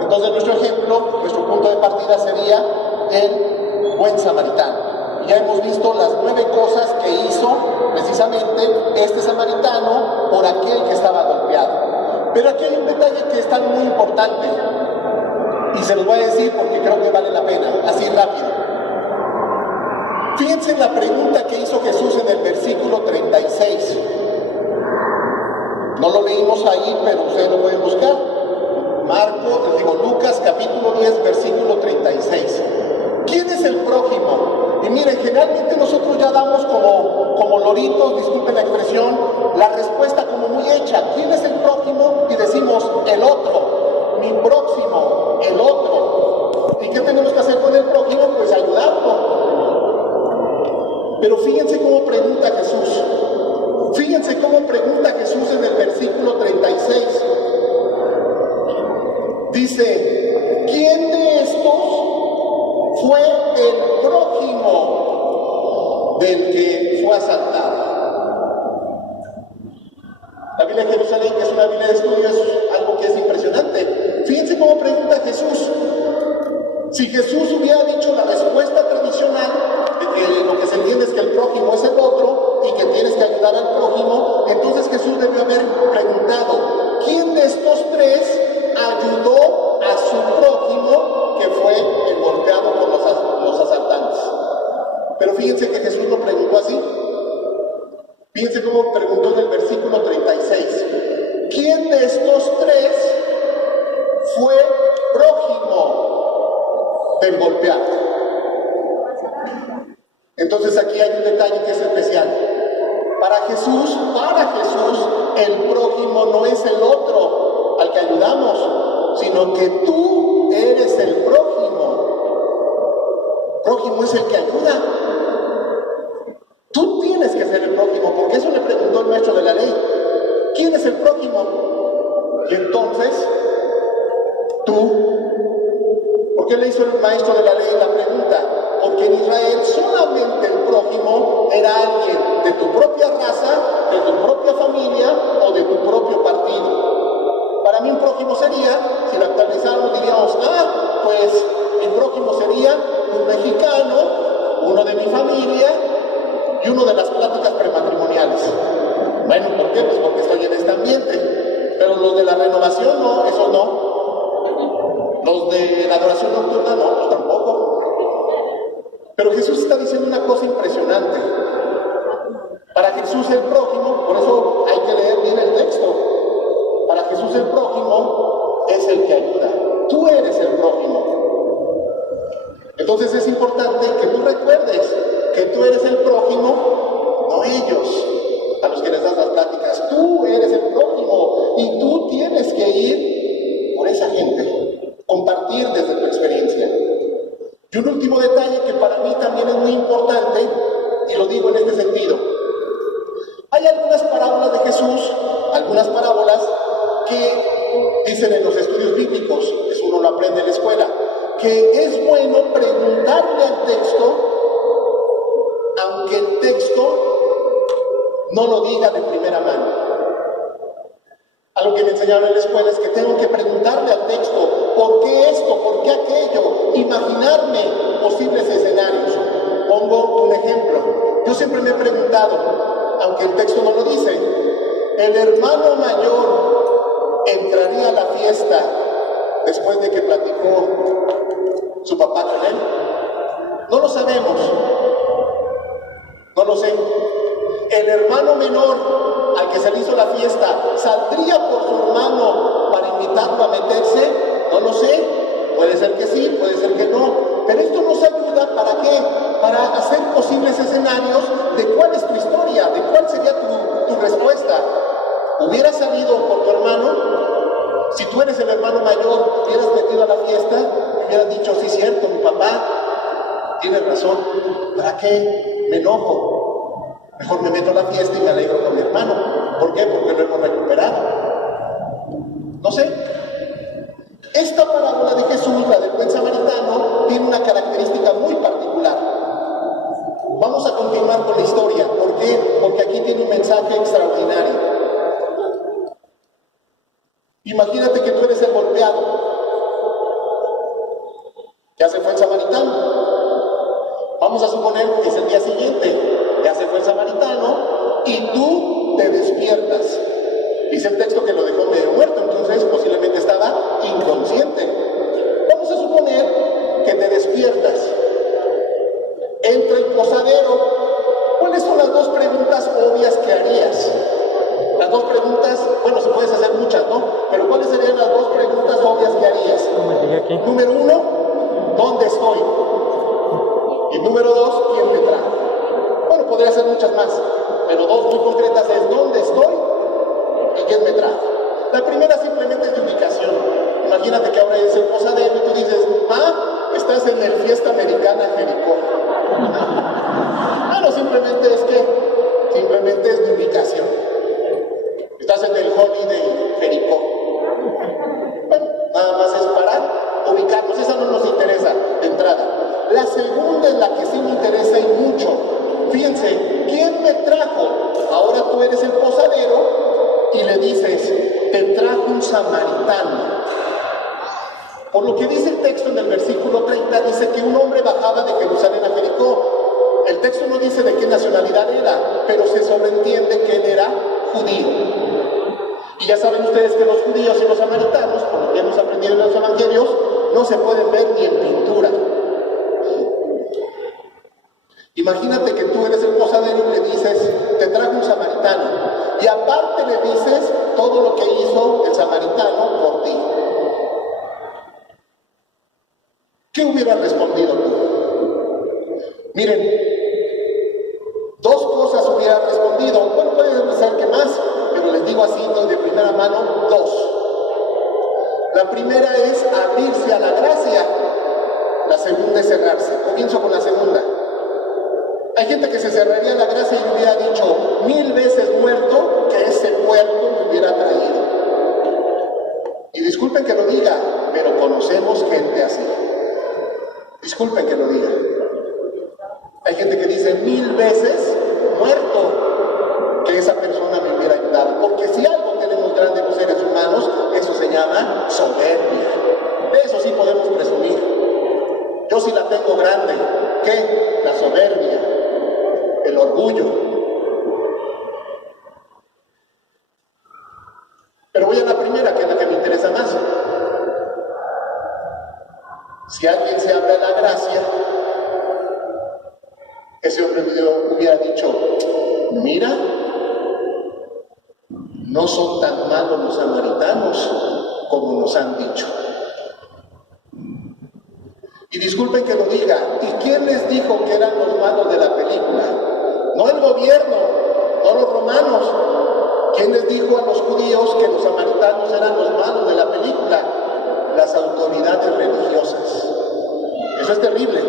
Entonces nuestro ejemplo, nuestro punto de partida sería el buen samaritano. Ya hemos visto las 9 cosas que hizo precisamente este samaritano por aquel que estaba golpeado. Pero aquí hay un detalle que es tan muy importante y se los voy a decir porque creo que vale la pena, así rápido. Fíjense en la pregunta que hizo Jesús en el versículo 36. No lo leímos ahí, pero ustedes lo pueden buscar. Lucas capítulo 10, versículo 36. ¿Quién es el prójimo? Y miren, generalmente nosotros ya damos como loritos, disculpen la expresión, la respuesta como muy hecha. ¿Quién es el prójimo? Y decimos, el otro, mi próximo, el otro. ¿Y qué tenemos que hacer con el prójimo? Pues ayudarlo. Pero fíjense cómo pregunta Jesús. Fíjense cómo pregunta Jesús en el versículo 36. Dice, ¿quién de estos fue el prójimo del que fue asaltado? La Biblia de Jerusalén, que es una Biblia de estudio, es algo que es impresionante. Fíjense cómo pregunta Jesús. Si Jesús hubiera dicho la respuesta tradicional, de que lo que se entiende es que el prójimo es el otro y que tienes que ayudar al prójimo, entonces Jesús debió haber preguntado, ¿quién de estos 3 ayudó a su prójimo que fue el golpeado por los asaltantes? Pero fíjense que Jesús no preguntó así. Fíjense cómo preguntó en el versículo 36. ¿Quién de estos 3 fue prójimo del golpeado? Entonces aquí hay un detalle que es especial. Para Jesús, el prójimo no es el otro al que ayudamos, sino que tú eres el prójimo. Prójimo es el que ayuda. Tú tienes que ser el prójimo, porque eso le preguntó el maestro de la ley. ¿Quién es el prójimo? Y entonces, tú. ¿Por qué le hizo el maestro de la ley la pregunta? Porque en Israel solamente el prójimo era alguien de tu propia raza, de tu propia familia o de tu propio partido. Para mí un prójimo sería, si lo actualizáramos diríamos, pues mi prójimo sería un mexicano, uno de mi familia y uno de las pláticas prematrimoniales. Bueno, ¿por qué? Pues porque estoy en este ambiente. Pero los de la renovación no, eso no. Los de la adoración nocturna no, pues tampoco. Pero Jesús está diciendo una cosa impresionante. Para Jesús el prójimo, por eso hay que leer bien el texto. Para Jesús el prójimo es el que ayuda. Tú eres el prójimo. Entonces es importante que tú recuerdes que tú eres el prójimo, no ellos, a los que les das las pláticas. Tú eres el prójimo y tú tienes que ir por esa gente, compartir desde tu experiencia. Y un último detalle que para mí también es muy importante, y lo digo en este sentido. Hay algunas parábolas de Jesús, algunas parábolas que dicen en los estudios bíblicos, eso uno lo aprende en la escuela, que es bueno preguntarle al texto, aunque el texto no lo diga de primera mano. Algo que me enseñaron en la escuela es que tengo que preguntarle al texto, ¿por qué esto? ¿Por qué aquello? Imaginarme posibles escenarios. Pongo un ejemplo. Yo siempre me he preguntado, aunque el texto no lo dice, ¿el hermano mayor entraría a la fiesta después de que platicó su papá con él? No lo sabemos. No lo sé. El hermano menor al que se le hizo la fiesta, ¿saldría por su hermano para invitarlo a meterse? No lo sé. Puede ser que sí, puede ser que no. Pero esto nos ayuda, ¿para qué? Para hacer posibles escenarios de cuál es tu historia, de cuál sería tu respuesta. ¿Hubieras salido por tu hermano? Si tú eres el hermano mayor, ¿hubieras metido a la fiesta? ¿Me hubieras dicho, sí, cierto, mi papá tiene razón? ¿Para qué me enojo? Mejor me meto a la fiesta y me alegro con mi hermano. ¿Por qué? Porque lo hemos recuperado. No sé. Esta parábola de Jesús, la del buen samaritano, tiene una tiene un mensaje extraordinario. Imagínate que tú eres el golpeado. Ya se fue el samaritano. Vamos a suponer que es el día siguiente. Ya se fue el samaritano y tú te despiertas. Dice el texto que lo dejó medio muerto, entonces posiblemente estaba inconsciente. Vamos a suponer que te despiertas. Entra el posadero. ¿Cuáles son las dos preguntas obvias que harías? Las dos preguntas, bueno, se puedes hacer muchas, ¿no? Pero ¿cuáles serían las dos preguntas obvias que harías? Número uno, ¿dónde estoy? Y número dos, ¿quién me trajo? Bueno, podría ser muchas más, pero dos muy concretas es ¿dónde estoy? ¿Y quién me trajo? La primera simplemente es de ubicación. Imagínate que ahora es el posadero y tú dices, estás en el Fiesta Americana Jericó. Bueno, simplemente es de ubicación. Estás en el Holiday Jericó. Bueno, nada más es para ubicarnos. Esa no nos interesa de entrada. La segunda es la que sí me interesa y mucho. Fíjense, ¿quién me trajo? Ahora tú eres el posadero y le dices, te trajo un samaritano. Por lo que dice el texto en el versículo 30, dice que un hombre bajaba de Jerusalén a Jericó. El texto no dice de qué nacionalidad era, pero se sobreentiende que él era judío. Y ya saben ustedes que los judíos y los samaritanos, por lo que hemos aprendido en los evangelios, no se pueden ver ni en pintura. Imagínate que tú eres el posadero y le dices, te trajo un samaritano. Y aparte le dices todo lo que hizo el samaritano por ti. ¿Qué hubieras respondido tú? Miren, dos cosas hubiera respondido. Bueno, puede ser que más, pero les digo así de primera mano, dos. La primera es abrirse a la gracia. La segunda es cerrarse. Comienzo con la segunda. Hay gente que se cerraría a la gracia y hubiera dicho 1000 veces muerto que ese muerto me hubiera traído. Y disculpen que lo diga, pero conocemos gente así. Disculpen que lo diga. Hay gente que dice 1000 veces muerto que esa persona me hubiera ayudado. Porque si algo tenemos grande los seres humanos, eso se llama soberbia. De eso sí podemos presumir. Yo sí la tengo grande. ¿Qué? La soberbia. El orgullo. Pero voy a la primera, que es la que me interesa más. Si alguien se abre a la gracia, ese hombre hubiera dicho, mira, no son tan malos los samaritanos como nos han dicho. Y disculpen que lo diga, ¿y quién les dijo que eran los malos de la película? No el gobierno, no los romanos. ¿Quién les dijo a los judíos que los samaritanos eran los malos de la película? Las autoridades religiosas. Eso es terrible.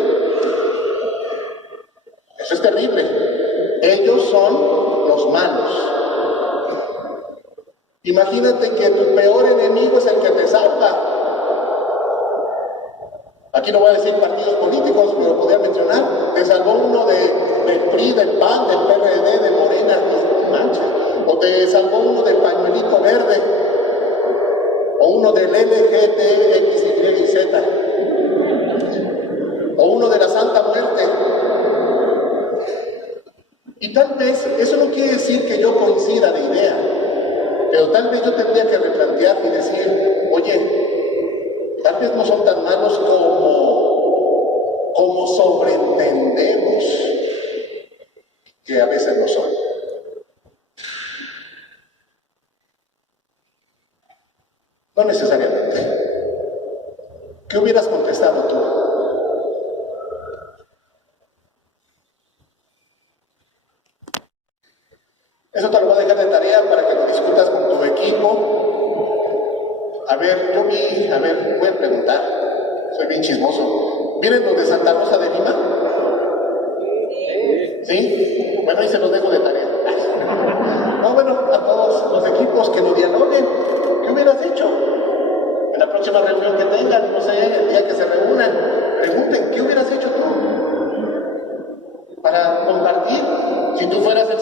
Eso es terrible. Ellos son los malos. Imagínate que tu peor enemigo es el que te salva. Aquí no voy a decir partidos políticos, pero podría mencionar, te salvó uno del PRI, del PAN, del PRD, de Morena, no mancha. O te salvó uno del pañuelito verde, o uno del LGBT, X, Y y Z, o uno de la Santa Muerte. Y tal vez, eso no quiere decir que yo coincida de idea, pero tal vez yo tendría que replantearme y decir, oye, tal vez no son tan malos como sobreentendemos que a veces lo son. No necesariamente. ¿Qué hubieras contestado tú? Eso te lo voy a dejar de tarea para que lo discutas con tu equipo. A ver, voy a preguntar. Soy bien chismoso. ¿Vienen los de Santa Rosa de Lima? ¿Sí? Bueno, ahí se los dejo de tarea. No, bueno, a todos los equipos que lo dialoguen. ¿Qué hubieras hecho? En la próxima reunión que tengan, no sé, el día que se reúnan, pregunten, ¿qué hubieras hecho tú? Para compartir. Si tú fueras el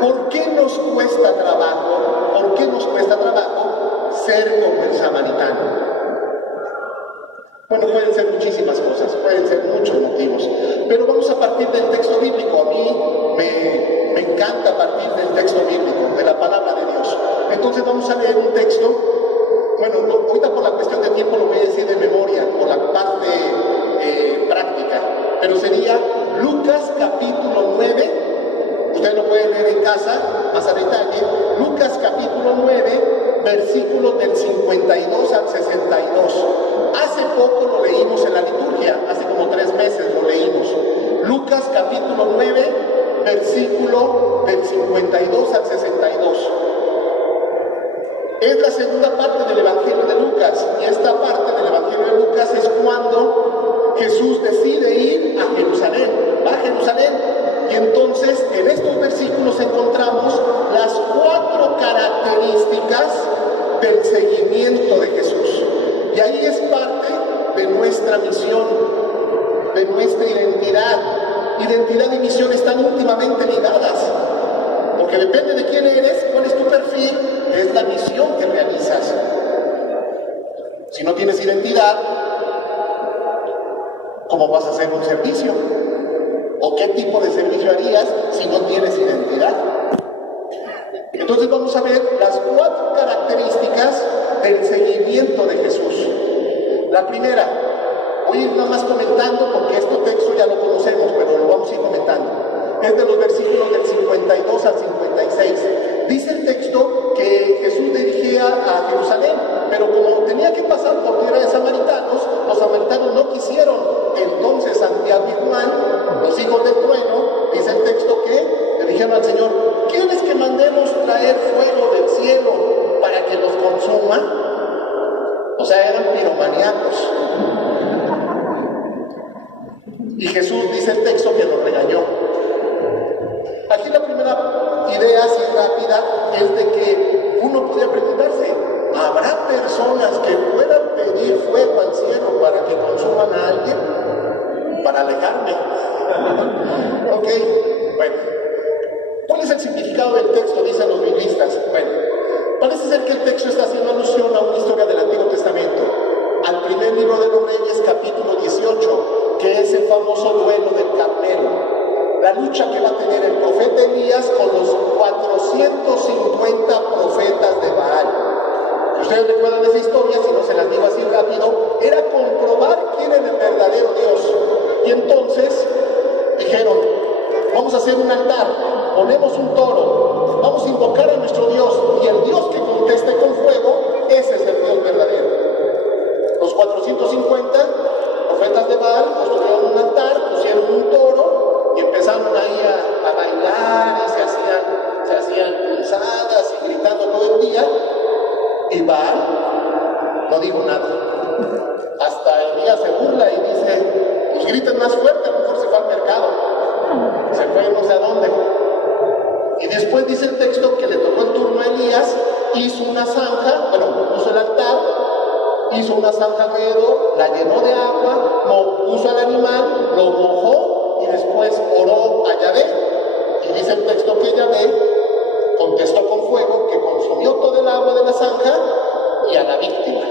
¿por qué nos cuesta trabajo? ¿Por qué nos cuesta trabajo ser como el samaritano? Bueno, pueden ser muchísimas cosas, pueden ser muchos motivos, pero vamos a partir del texto bíblico. A mí me encanta partir del texto bíblico, de la palabra de Dios. Entonces vamos a leer un texto. Bueno, ahorita por la cuestión de tiempo lo voy a decir de memoria, por la parte práctica, pero sería Lucas capítulo 9, ustedes lo pueden leer en casa, más a detalle, Lucas capítulo 9, versículos del 52 al 62. Hace poco lo leímos en la liturgia, hace como 3 meses lo leímos. Lucas capítulo 9, versículo del 52 al 62. Es la segunda parte del Evangelio de Lucas, y esta parte del Evangelio de Lucas es cuando Jesús decide ir a Jerusalén, va a Jerusalén, y entonces en estos versículos encontramos las 4 características del seguimiento de Jesús. Y ahí es parte de nuestra misión, de nuestra identidad. Identidad y misión están íntimamente ligadas, porque depende de quién eres, cuál es tu perfil, es la misión que realizas. Si no tienes identidad, ¿cómo vas a hacer un servicio? ¿O qué tipo de servicio harías si no tienes identidad? Entonces vamos a ver las 4 características del seguimiento de Jesús. La primera, voy a ir nada más comentando porque este texto ya lo conocemos, pero lo vamos a ir comentando. Es de los versículos del 52 al 56. Dice el texto que Jesús dirigía a Jerusalén, pero como tenía que pasar por tierra de samaritanos, los samaritanos no quisieron. Entonces Santiago y Juan, los hijos del trueno, dice el texto que le dijeron al Señor: ¿quieres que mandemos traer fuego del cielo para que los consuma? O sea, eran piromaníacos. Y Jesús, dice el texto, que los regañó. Aquí la primera idea así rápida es de que uno podría preguntarse: ¿habrá personas que puedan pedir fuego al cielo para que consuman a alguien? Para alejarme. Ok, bueno. ¿Cuál es el significado del texto? Dicen los biblistas. Bueno, parece ser que el texto está haciendo alusión a una historia del Antiguo Testamento, al primer libro de los Reyes, capítulo 18, que es el famoso duelo del Carmelo. La lucha que va a tener el profeta Elías con los 450 profetas de Baal. Si ustedes recuerdan esa historia, si no se las digo así rápido, era comprobar quién era el verdadero Dios. Y entonces dijeron: vamos a hacer un altar, ponemos un toro, vamos a invocar a nuestro Dios, y el Dios que conteste con fuego, ese es el Dios verdadero. Los 450 profetas de Baal construyeron un altar, pusieron un toro y empezaron ahí a bailar y se hacían pulsadas y gritando todo el día, y Baal no dijo nada. Hasta Elías se burla y dice: pues griten más fuerte, a lo mejor se fue al mercado, se fue no sé a dónde. Y después dice el texto que le tocó el turno a Elías, hizo una zanja, puso el altar, hizo una zanja alrededor, la llenó de agua, puso al animal, lo mojó y después oró a Yahvé. Y dice el texto que Yahvé contestó con fuego, que consumió todo el agua de la zanja y a la víctima.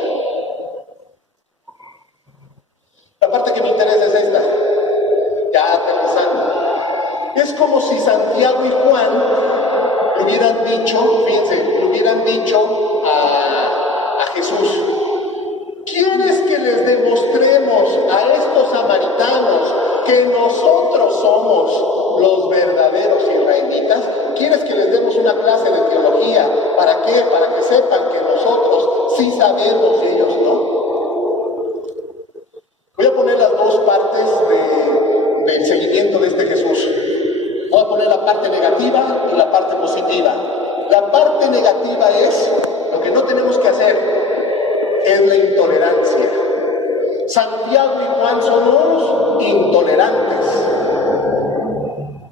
La parte que me interesa es esta, ya aterrizando. Es como si Santiago y Juan le hubieran dicho, fíjense, le hubieran dicho a Jesús: ¿quieres que les demostremos a estos samaritanos que nosotros somos los verdaderos israelitas? ¿Quieres que les demos una clase de teología? ¿Para qué? Para que sepan que nosotros sí sabemos y ellos no. Voy a poner las dos partes del seguimiento de este Jesús. Voy a poner la parte negativa y la parte positiva. La parte negativa es lo que no tenemos que hacer, es la intolerancia. Santiago y Juan somos intolerantes.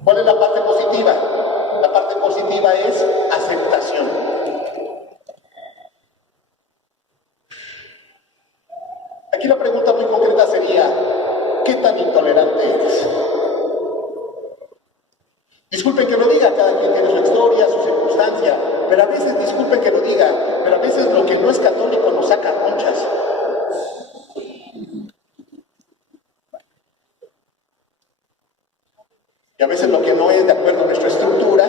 ¿Cuál es la parte positiva? La parte positiva es aceptación. Aquí la pregunta muy concreta sería: ¿qué tan intolerante eres? Disculpen que lo diga, historia, cada quien tiene su historia, su circunstancia, pero a veces, disculpen que lo diga, pero a veces lo que no es católico nos saca ronchas. Y a veces lo que no es de acuerdo a nuestra estructura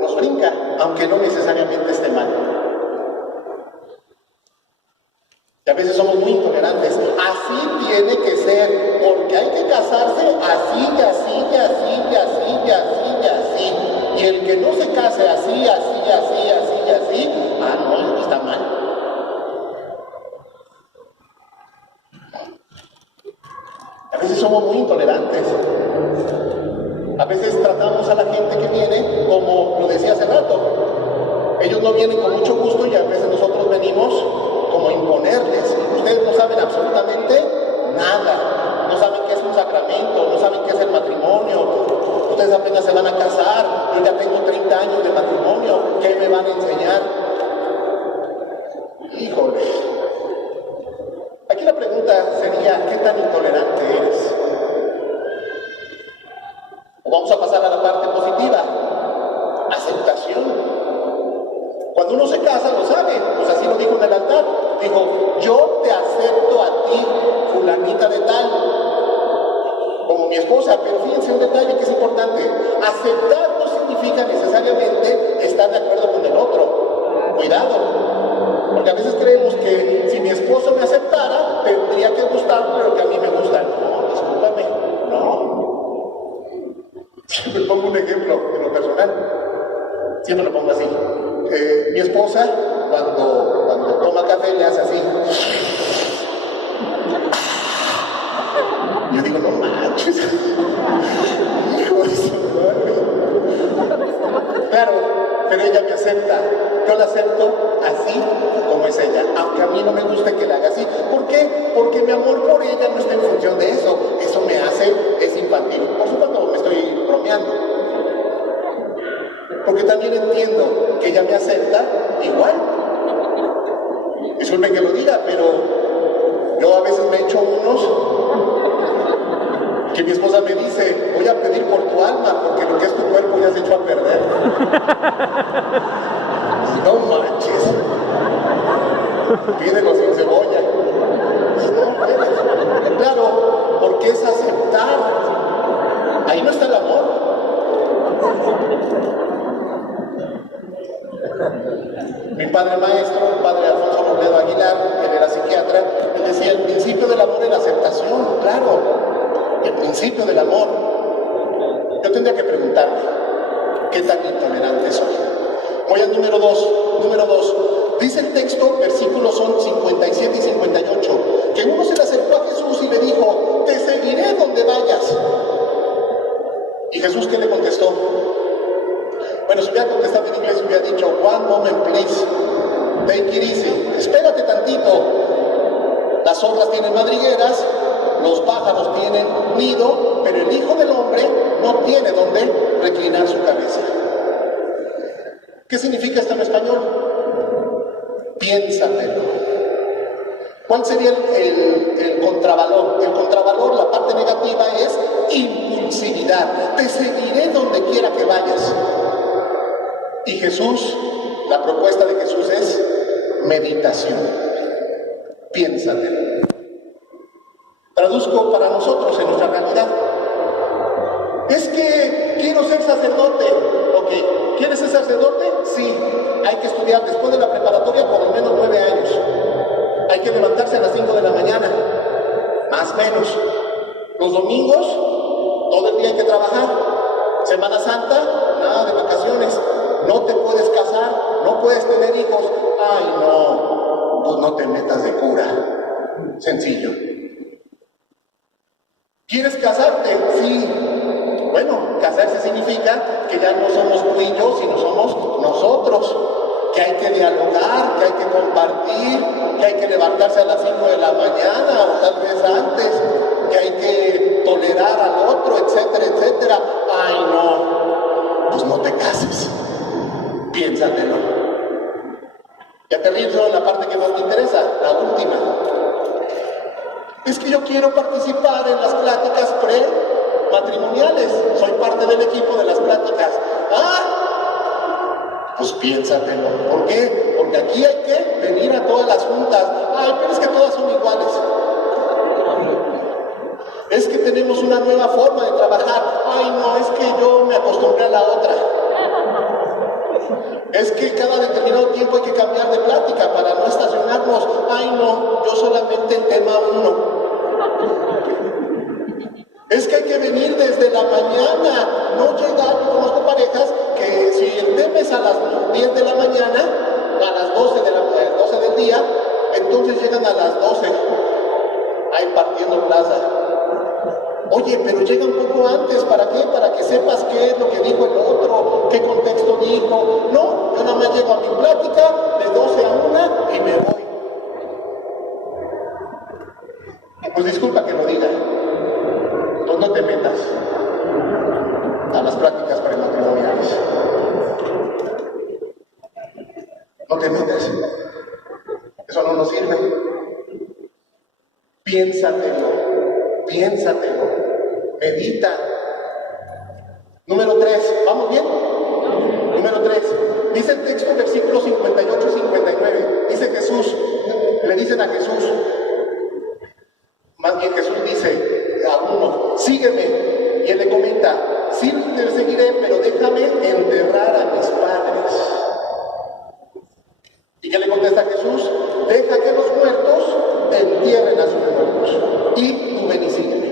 nos brinca, aunque no necesariamente esté mal. Y a veces somos muy intolerantes. Así tiene que ser, porque hay que casarse así, y así, y así, y así, y así, y así. Y el que no se case así, así, así, así, y así, no, está mal. A veces somos muy intolerantes. A veces tratamos a la gente que viene como lo decía hace rato. Ellos no vienen con mucho gusto y a veces nosotros venimos como a imponerles. Ustedes no saben absolutamente nada. No saben qué es un sacramento, no saben qué es el matrimonio. Ustedes apenas se van a casar. Yo ya tengo 30 años de matrimonio. ¿Qué me van a enseñar? Híjole. Aquí la pregunta sería, ¿qué tan intolerante eres? Vamos a pasar a la parte positiva, aceptación. Cuando uno se casa lo sabe, pues así lo dijo en el altar, dijo, yo te acepto a ti, fulanita de tal, como mi esposa, pero fíjense un detalle que es importante, aceptar no significa necesariamente estar de acuerdo con el otro, cuidado, porque a veces creemos que si mi esposo me aceptara, tendría que gustarme lo que a mí me gusta. No, discúlpame, no. Siempre pongo un ejemplo en lo personal, siempre lo pongo así. Mi esposa, cuando toma café, le hace así. Yo digo, no manches. Hijo de su madre. Claro, pero ella me acepta. Yo la acepto así como es ella, aunque a mí no me guste que la haga así. ¿Por qué? Porque mi amor por ella no está en función de eso. Eso me hace, es infantil. Por supuesto me estoy bromeando. Porque también entiendo que ella me acepta igual. Disculpen que lo diga, pero yo a veces me echo unos que mi esposa me dice, voy a pedir por tu alma, porque lo que es tu cuerpo ya se echó a perder. No manches. Pídelo sin cebolla. No, claro, porque es aceptar. Ahí no está el amor. Mi padre maestro, el padre Alfonso Robledo Aguilar, él era psiquiatra, él decía, el principio del amor es la aceptación, claro, el principio del amor. Yo tendría que preguntarme, ¿qué tan intolerante soy? Voy al número 2. Número 2. Dice el texto, versículos son 57 y 58, que uno se le acercó a Jesús y le dijo, te seguiré donde vayas. ¿Y Jesús qué le contestó? Bueno, si hubiera contestado en inglés, hubiera dicho, one moment please, take it easy, espérate tantito. Las zorras tienen madrigueras, los pájaros tienen nido, pero el Hijo del Hombre no tiene donde reclinar su cabeza. ¿Qué significa esto en español? Piénsatelo. ¿Cuál sería el contravalor? El contravalor, la parte negativa, es impulsividad. Te seguiré donde quiera que vayas. Y Jesús, la propuesta de Jesús es meditación. Piénsatelo. Traduzco para nosotros en nuestra realidad. Es que quiero ser sacerdote. Ok, ¿quieres ser sacerdote? Sí. Hay que estudiar después de la preparatoria por lo menos 9 años. Hay que levantarse a las 5 de la mañana. Más o menos. Los domingos, todo el día hay que trabajar. Semana Santa, nada de vacaciones. No te puedes casar, no puedes tener hijos. Ay, no, pues no te metas de cura. Sencillo. ¿Quieres casarte? Sí. Bueno, casarse significa que ya no somos tú y yo, sino somos nosotros. Que hay que dialogar, que hay que compartir, que hay que levantarse a las 5 de la mañana o tal vez antes, que hay que tolerar al otro, etcétera, etcétera. Ay, no, pues no te cases. Piénsatelo. Y aterrizo en la parte que más te interesa, la última. Es que yo quiero participar en las pláticas prematrimoniales. lunes, soy parte del equipo de las pláticas. ¡Ah! Pues piénsatelo. ¿Por qué? Porque aquí hay que venir a todas las juntas. Ay, pero es que todas son iguales. Es que tenemos una nueva forma de trabajar. Ay, no, es que yo me acostumbré a la otra. Es que cada determinado tiempo hay que cambiar de plática para no estacionarnos. Ay, no, yo solamente el tema 1. Es que hay que venir desde la mañana, no llegar. Yo conozco parejas que si el tema es a las 10 de la mañana, a las 12 del día, entonces llegan a las 12, ahí partiendo plaza. Oye, pero llega un poco antes, ¿para qué? Para que sepas qué es lo que dijo el otro, qué contexto dijo. No, yo nada más llego a mi plática de 12 a 1 y me voy. Pues disculpa que lo diga, pues no te metas a las prácticas prematrimoniales. No te metas. Eso no nos sirve. Piénsatelo, medita. Número 3, ¿vamos bien? Número 3, dice el texto, versículos 58 y 59, dice Jesús, le dicen a Jesús, más bien Jesús dice a uno, sígueme, y él le comenta, sí te seguiré, pero déjame enterrar a mis padres. ¿Y qué le contesta Jesús? Deja que los muertos entierren a sus muertos, y tú ven y sígueme.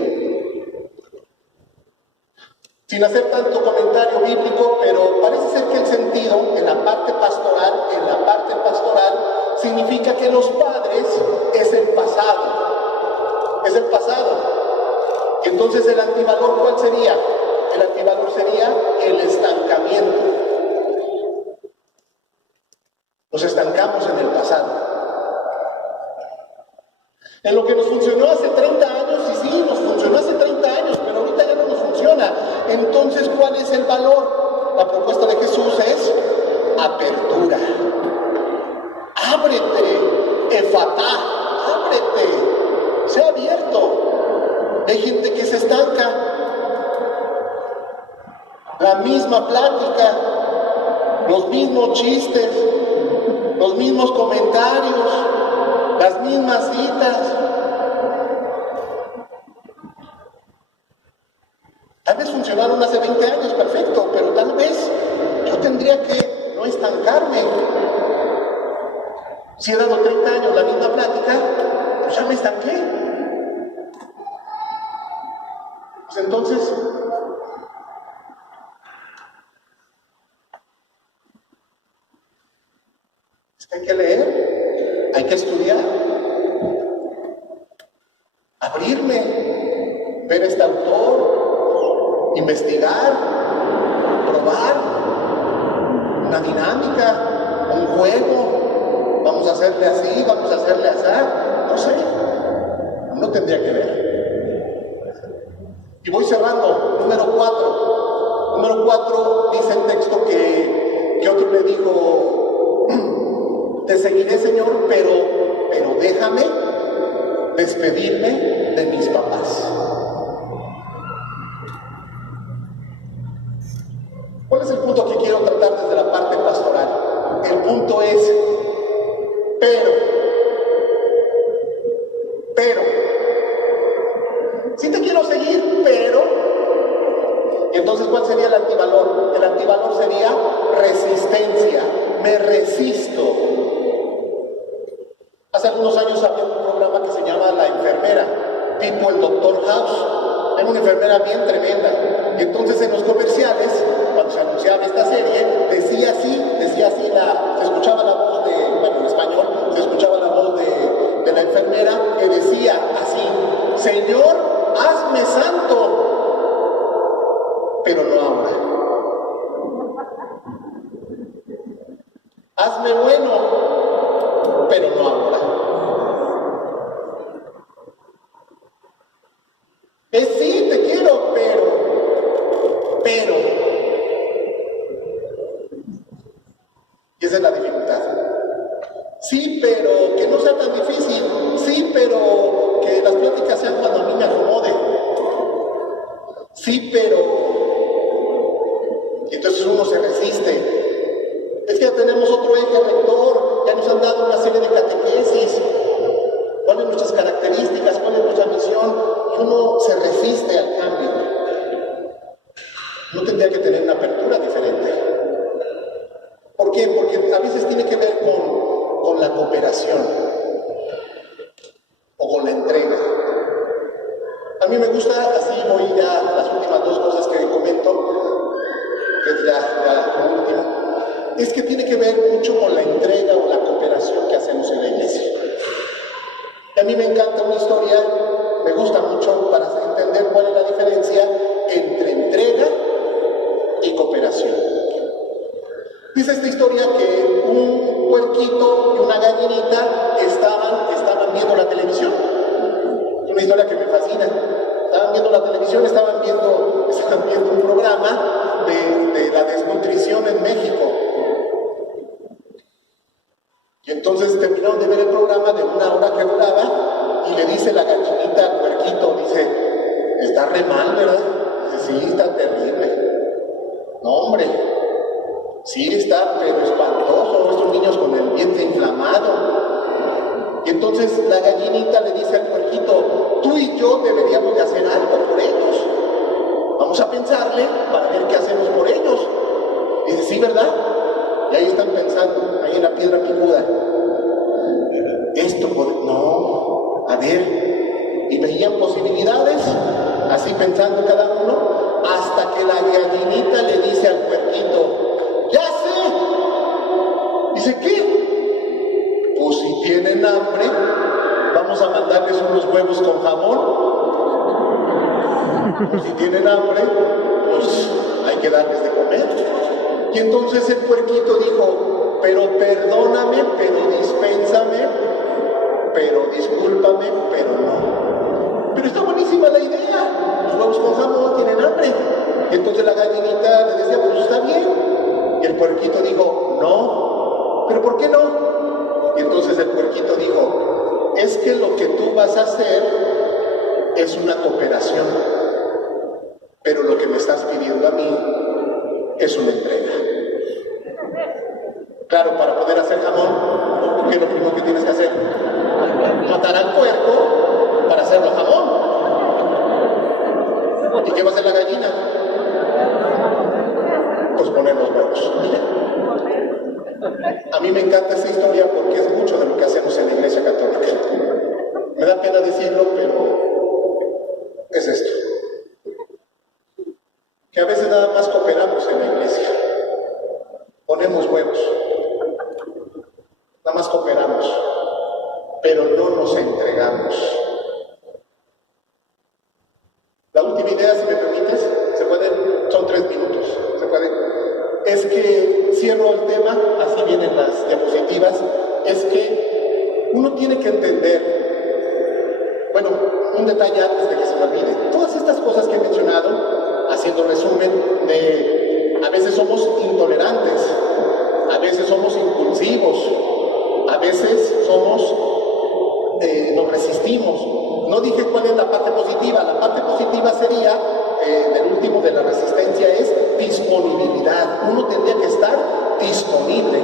Sin hacer tanto comentario bíblico, pero parece ser que el sentido en la parte pastoral, significa que los padres es el pasado. Entonces el antivalor, ¿cuál sería? El antivalor sería el estancamiento. Nos estancamos en el pasado. En lo que nos funcionó hace 30 años, y sí, nos funcionó hace 30 años, pero ahorita ya no nos funciona. Entonces, ¿cuál es el valor? La propuesta de Jesús es apertura. Ábrete, efatá, ábrete, sea abierto. Hay gente que se estanca. La misma plática, los mismos chistes, los mismos comentarios, las mismas citas. Tal vez funcionaron hace 20 años, perfecto, pero tal vez yo tendría que no estancarme. Si he dado 30 años la misma plática, pues ya me estanqué. Pues entonces, hay que leer, hay que estudiar, abrirme, ver a este autor, investigar, probar, una dinámica, un juego, vamos a hacerle así, vamos a hacerle así, no sé, no tendría que ver. Y voy cerrando, número 4. Número 4 dice el texto que otro le dijo, te seguiré, Señor, pero déjame despedirme de mis papás. ¿Cuál es el punto que quiero tratar desde la parte pastoral? El punto es, pero, sí te quiero seguir, pero, y entonces ¿cuál sería el antivalor? El antivalor sería resistencia, me resisto. Hace algunos años había un programa que se llama La Enfermera, tipo el Dr. House. Era una enfermera bien tremenda. Y entonces en los comerciales, cuando se anunciaba esta serie, decía así, se escuchaba la voz en español, se escuchaba la voz de la enfermera que decía así, Señor, hazme santo, pero no ahora. Hazme bueno, pero no ahora. Sí, te quiero, pero. Y esa es la dificultad. Sí, pero que no sea tan difícil. Sí, pero que las pláticas sean cuando a mí me acomode. Sí, pero uno se resiste. Es que ya tenemos otro eje rector, ya nos han dado una serie de catequesis. ¿Cuáles son nuestras características? ¿Cuál es nuestra misión? Y uno se resiste al cambio. No tendría que tener una apertura diferente. ¿Por qué? Porque a veces tiene que ver con la cooperación o con la entrega. A mí me gusta, así voy ya a las últimas dos cosas que comento, que es ya lo último, es que tiene que ver mucho con la entrega o la cooperación que hacemos en la iglesia. Y a mí me encanta una historia, me gusta mucho para entender cuál es la diferencia entre entrega y cooperación. Dice esta historia que un puerquito y una gallinita estaban viendo la televisión. Es una historia que me fascina. Estaban viendo la televisión, estaban viendo un programa de la desnutrición en México. Y entonces terminaron de ver el programa de una hora que duraba y le dice la gallinita al puerquito, dice, está re mal, ¿verdad? Dice, sí, está terrible. No, hombre, sí está, pero espantoso, estos niños con el vientre inflamado. Y entonces la gallinita le dice al puerquito, tú y yo deberíamos de hacer algo por ellos. Vamos a pensarle para ver qué hacemos por ellos. Y dice, sí, ¿verdad? Y ahí están pensando, ahí en la piedra picuda. No, a ver. Y veían posibilidades, así pensando cada uno, hasta que la gallinita le dice al puerquito, ¡ya sé! Dice, ¿qué? Pues si tienen hambre, vamos a mandarles unos huevos con jamón. Pues si tienen hambre, pues hay que darles de comer. Y entonces el puerquito dijo, pero perdóname, pero dispénsame, pero discúlpame, pero no. Pero está buenísima la idea. Los huevos con jamón tienen hambre. Y entonces la gallinita le decía, pues está bien. Y el puerquito dijo, no. ¿Pero por qué no? Y entonces el puerquito dijo, es que lo que tú vas a hacer es una cooperación. Pero lo que me estás pidiendo a mí es una entrega. Claro, para poder hacer jamón, ¿qué es lo primero que tienes que hacer? Matar al puerco para hacerlo jamón. ¿Y qué va a hacer la gallina? Pues poner los huevos. A mí me encanta esta historia porque es mucho de lo que hacemos en la Iglesia Católica. Me da pena decirlo, pero es esto. Que a veces nada más cooperamos en la iglesia. Ponemos huevos. Nada más cooperamos. Pero no nos entregamos. La última idea, si me permites, ¿se puede? Son 3 minutos. ¿Se puede? Es que cierro el tema, así vienen las diapositivas. Es que uno tiene que entender, bueno, un detalle antes de que se me olvide. Todas estas cosas que he mencionado, haciendo resumen de a veces somos intolerantes, a veces somos impulsivos, a veces nos resistimos. No dije cuál es la parte positiva. La parte positiva sería, del último de la resistencia, es disponibilidad. Uno tendría que estar disponible.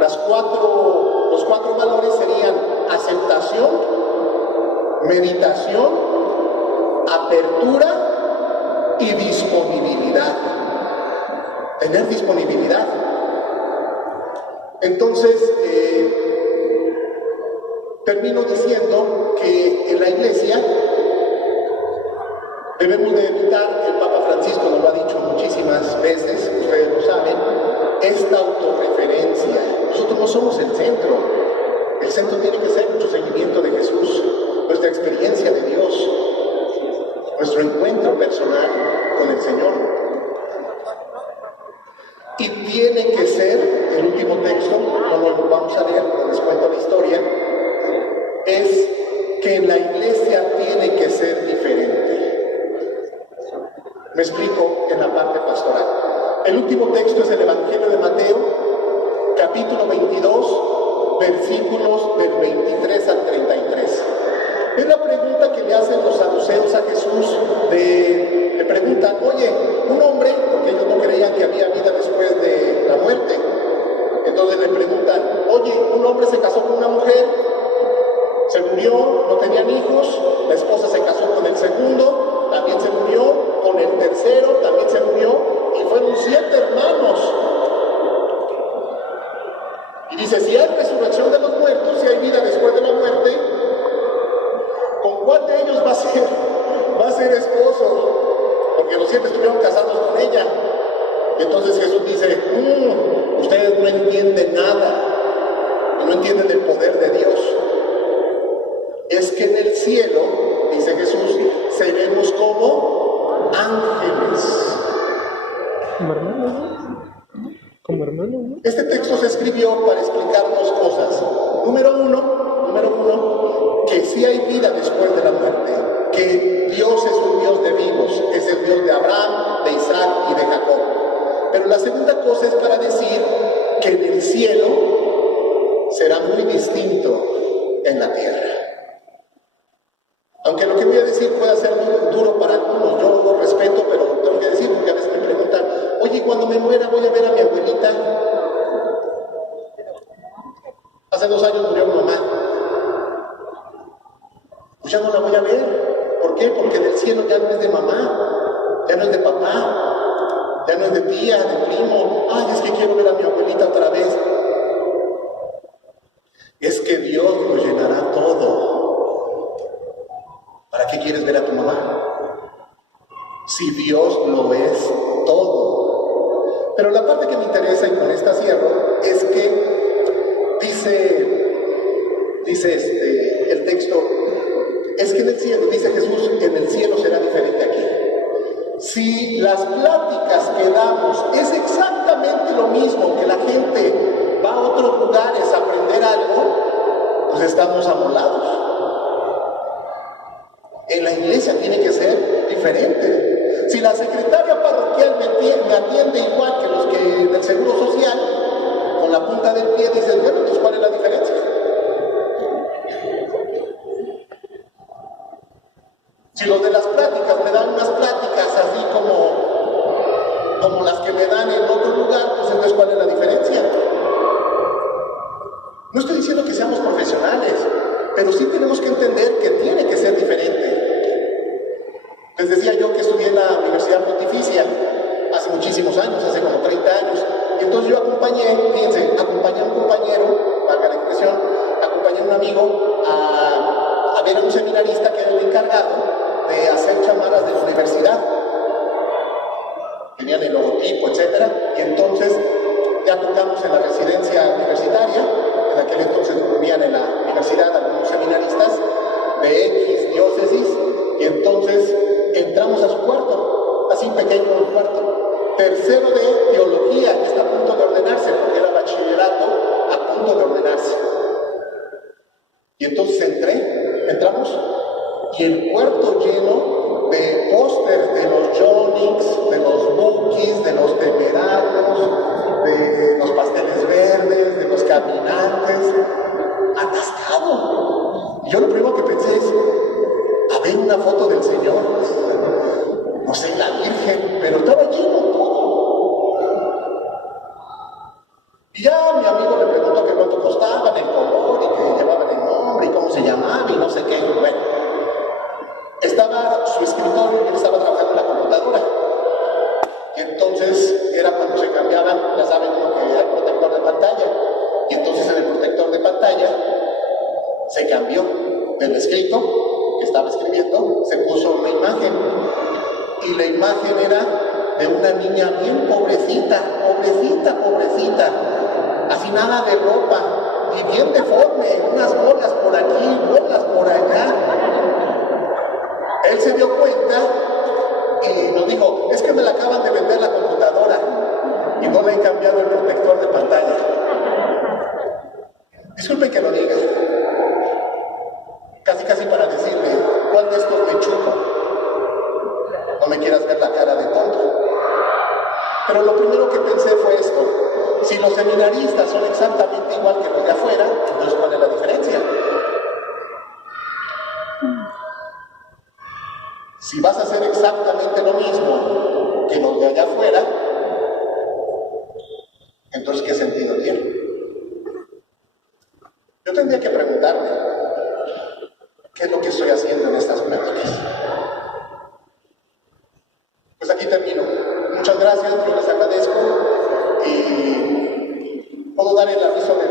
Los 4 valores serían aceptación, meditación, apertura y disponibilidad. Tener disponibilidad. Entonces, termino diciendo que en la iglesia debemos de evitar, el Papa Francisco nos lo ha dicho muchísimas veces, ustedes lo saben, esta autorreferencia. Nosotros no somos el centro. El centro tiene que ser nuestro seguimiento de Jesús, nuestra experiencia de Dios, nuestro encuentro personal con el Señor. Y tiene que ser, el último texto, no lo vamos a leer, pero les cuento la historia, es que en la iglesia tiene que ser diferente. Me explico en la parte pastoral. El último texto es el Evangelio de Mateo, capítulo 22, versículos del 23 al 33. Es la pregunta que le hacen los saduceos a Jesús, le preguntan, oye, un hombre, porque ellos no creían que había vida después estuvieron casados con ella. Y entonces Jesús dice, ustedes no entienden nada, no entienden el poder de Dios. Es que en el cielo, dice Jesús, seremos como ángeles. Como hermanos, ¿no? Como hermanos, ¿no? Este texto se escribió para explicar dos cosas. Número uno, que sí hay vida después de la muerte, que Dios es un Dios de vivos, es el Dios de Abraham, de Isaac y de Jacob. Pero la segunda cosa es para decir que en el cielo será muy distinto en la tierra. Aunque lo que voy a decir pueda ser duro para algunos, yo lo respeto, pero tengo que decir porque a veces me preguntan, oye, cuando me muera voy a ver a mi abuelita. Hace 2 años murió mi mamá. Pues ya no la voy a ver. ¿Por qué? Porque en el cielo ya no es de mamá, ya no es de papá, ya no es de tía, de primo. Ay, es que quiero ver a mi abuelita otra vez. Es que Dios lo llenará todo. ¿Para qué quieres ver a tu mamá? Si Dios lo es todo. Pero la parte que me interesa, y con esta cierro, es que dice el texto, es que en el cielo, dice Jesús, en el cielo será diferente aquí. Si las pláticas que damos es exactamente lo mismo, que la gente va a otros lugares a aprender algo, pues estamos amolados. En la iglesia tiene que ser diferente. Si la secretaria parroquial me atiende igual que los que del Seguro Social, con la punta del pie, dicen, bueno, entonces ¿cuál es la diferencia? Si los de las pláticas me dan unas pláticas así como las que me dan en otro lugar, pues entonces ¿cuál es la diferencia? No estoy diciendo que seamos profesionales, pero sí tenemos que entender que tiene que ser diferente. Les decía yo que estudié en la Universidad Pontificia hace muchísimos años, hace como 30 años, y entonces yo acompañé a un compañero, valga la expresión, acompañé a un amigo a ver a un seminarista que era el encargado de hacer chamarras de la universidad. Tenían el logotipo, etcétera, y entonces ya tocamos en la residencia universitaria. En aquel entonces dormían en la universidad algunos seminaristas de X diócesis, y entonces entramos a su cuarto, así pequeño un cuarto, tercero de teología, que está a punto de ordenarse, porque era bachillerato a punto de ordenarse. Y entonces entramos, y el cuarto lleno de pósters de los Yonix, de los Bukis, de los Temerarios, de los Pasteles Verdes, de los Caminantes, atascado. Y yo lo primero que pensé es, a ver una foto del Señor, no sé, la Virgen, pero estaba lleno todo. Y ya mi amigo le preguntó que cuánto costaban, el color, y que llevaban el nombre, y cómo se llamaba, y no sé qué. Bueno, estaba su escritorio y él estaba trabajando en la computadora. Y entonces era cuando se cambiaban, ya saben, como que hay protector de pantalla. Y entonces en el protector de pantalla se cambió del escrito que estaba escribiendo, se puso una imagen, y la imagen era de una niña bien pobrecita, así nada de ropa, y bien deforme, unas bolas por aquí, bolas por allá. Él se dio cuenta y nos dijo, es que me la acaban de vender la computadora y no le he cambiado el protector de pantalla. Disculpe que lo diga, casi para decirle, ¿cuál de estos me chupo? No me quieras ver la cara de tonto. Pero lo primero que pensé fue esto: si los seminaristas son exactamente igual que los de afuera, entonces ¿cuál es la diferencia? Si vas a hacer exactamente lo mismo que los de allá afuera, entonces ¿qué sentido tiene? Yo tendría que preguntarme, ¿qué es lo que estoy haciendo en estas pláticas? Pues aquí termino. Muchas gracias, yo les agradezco, y puedo dar el aviso de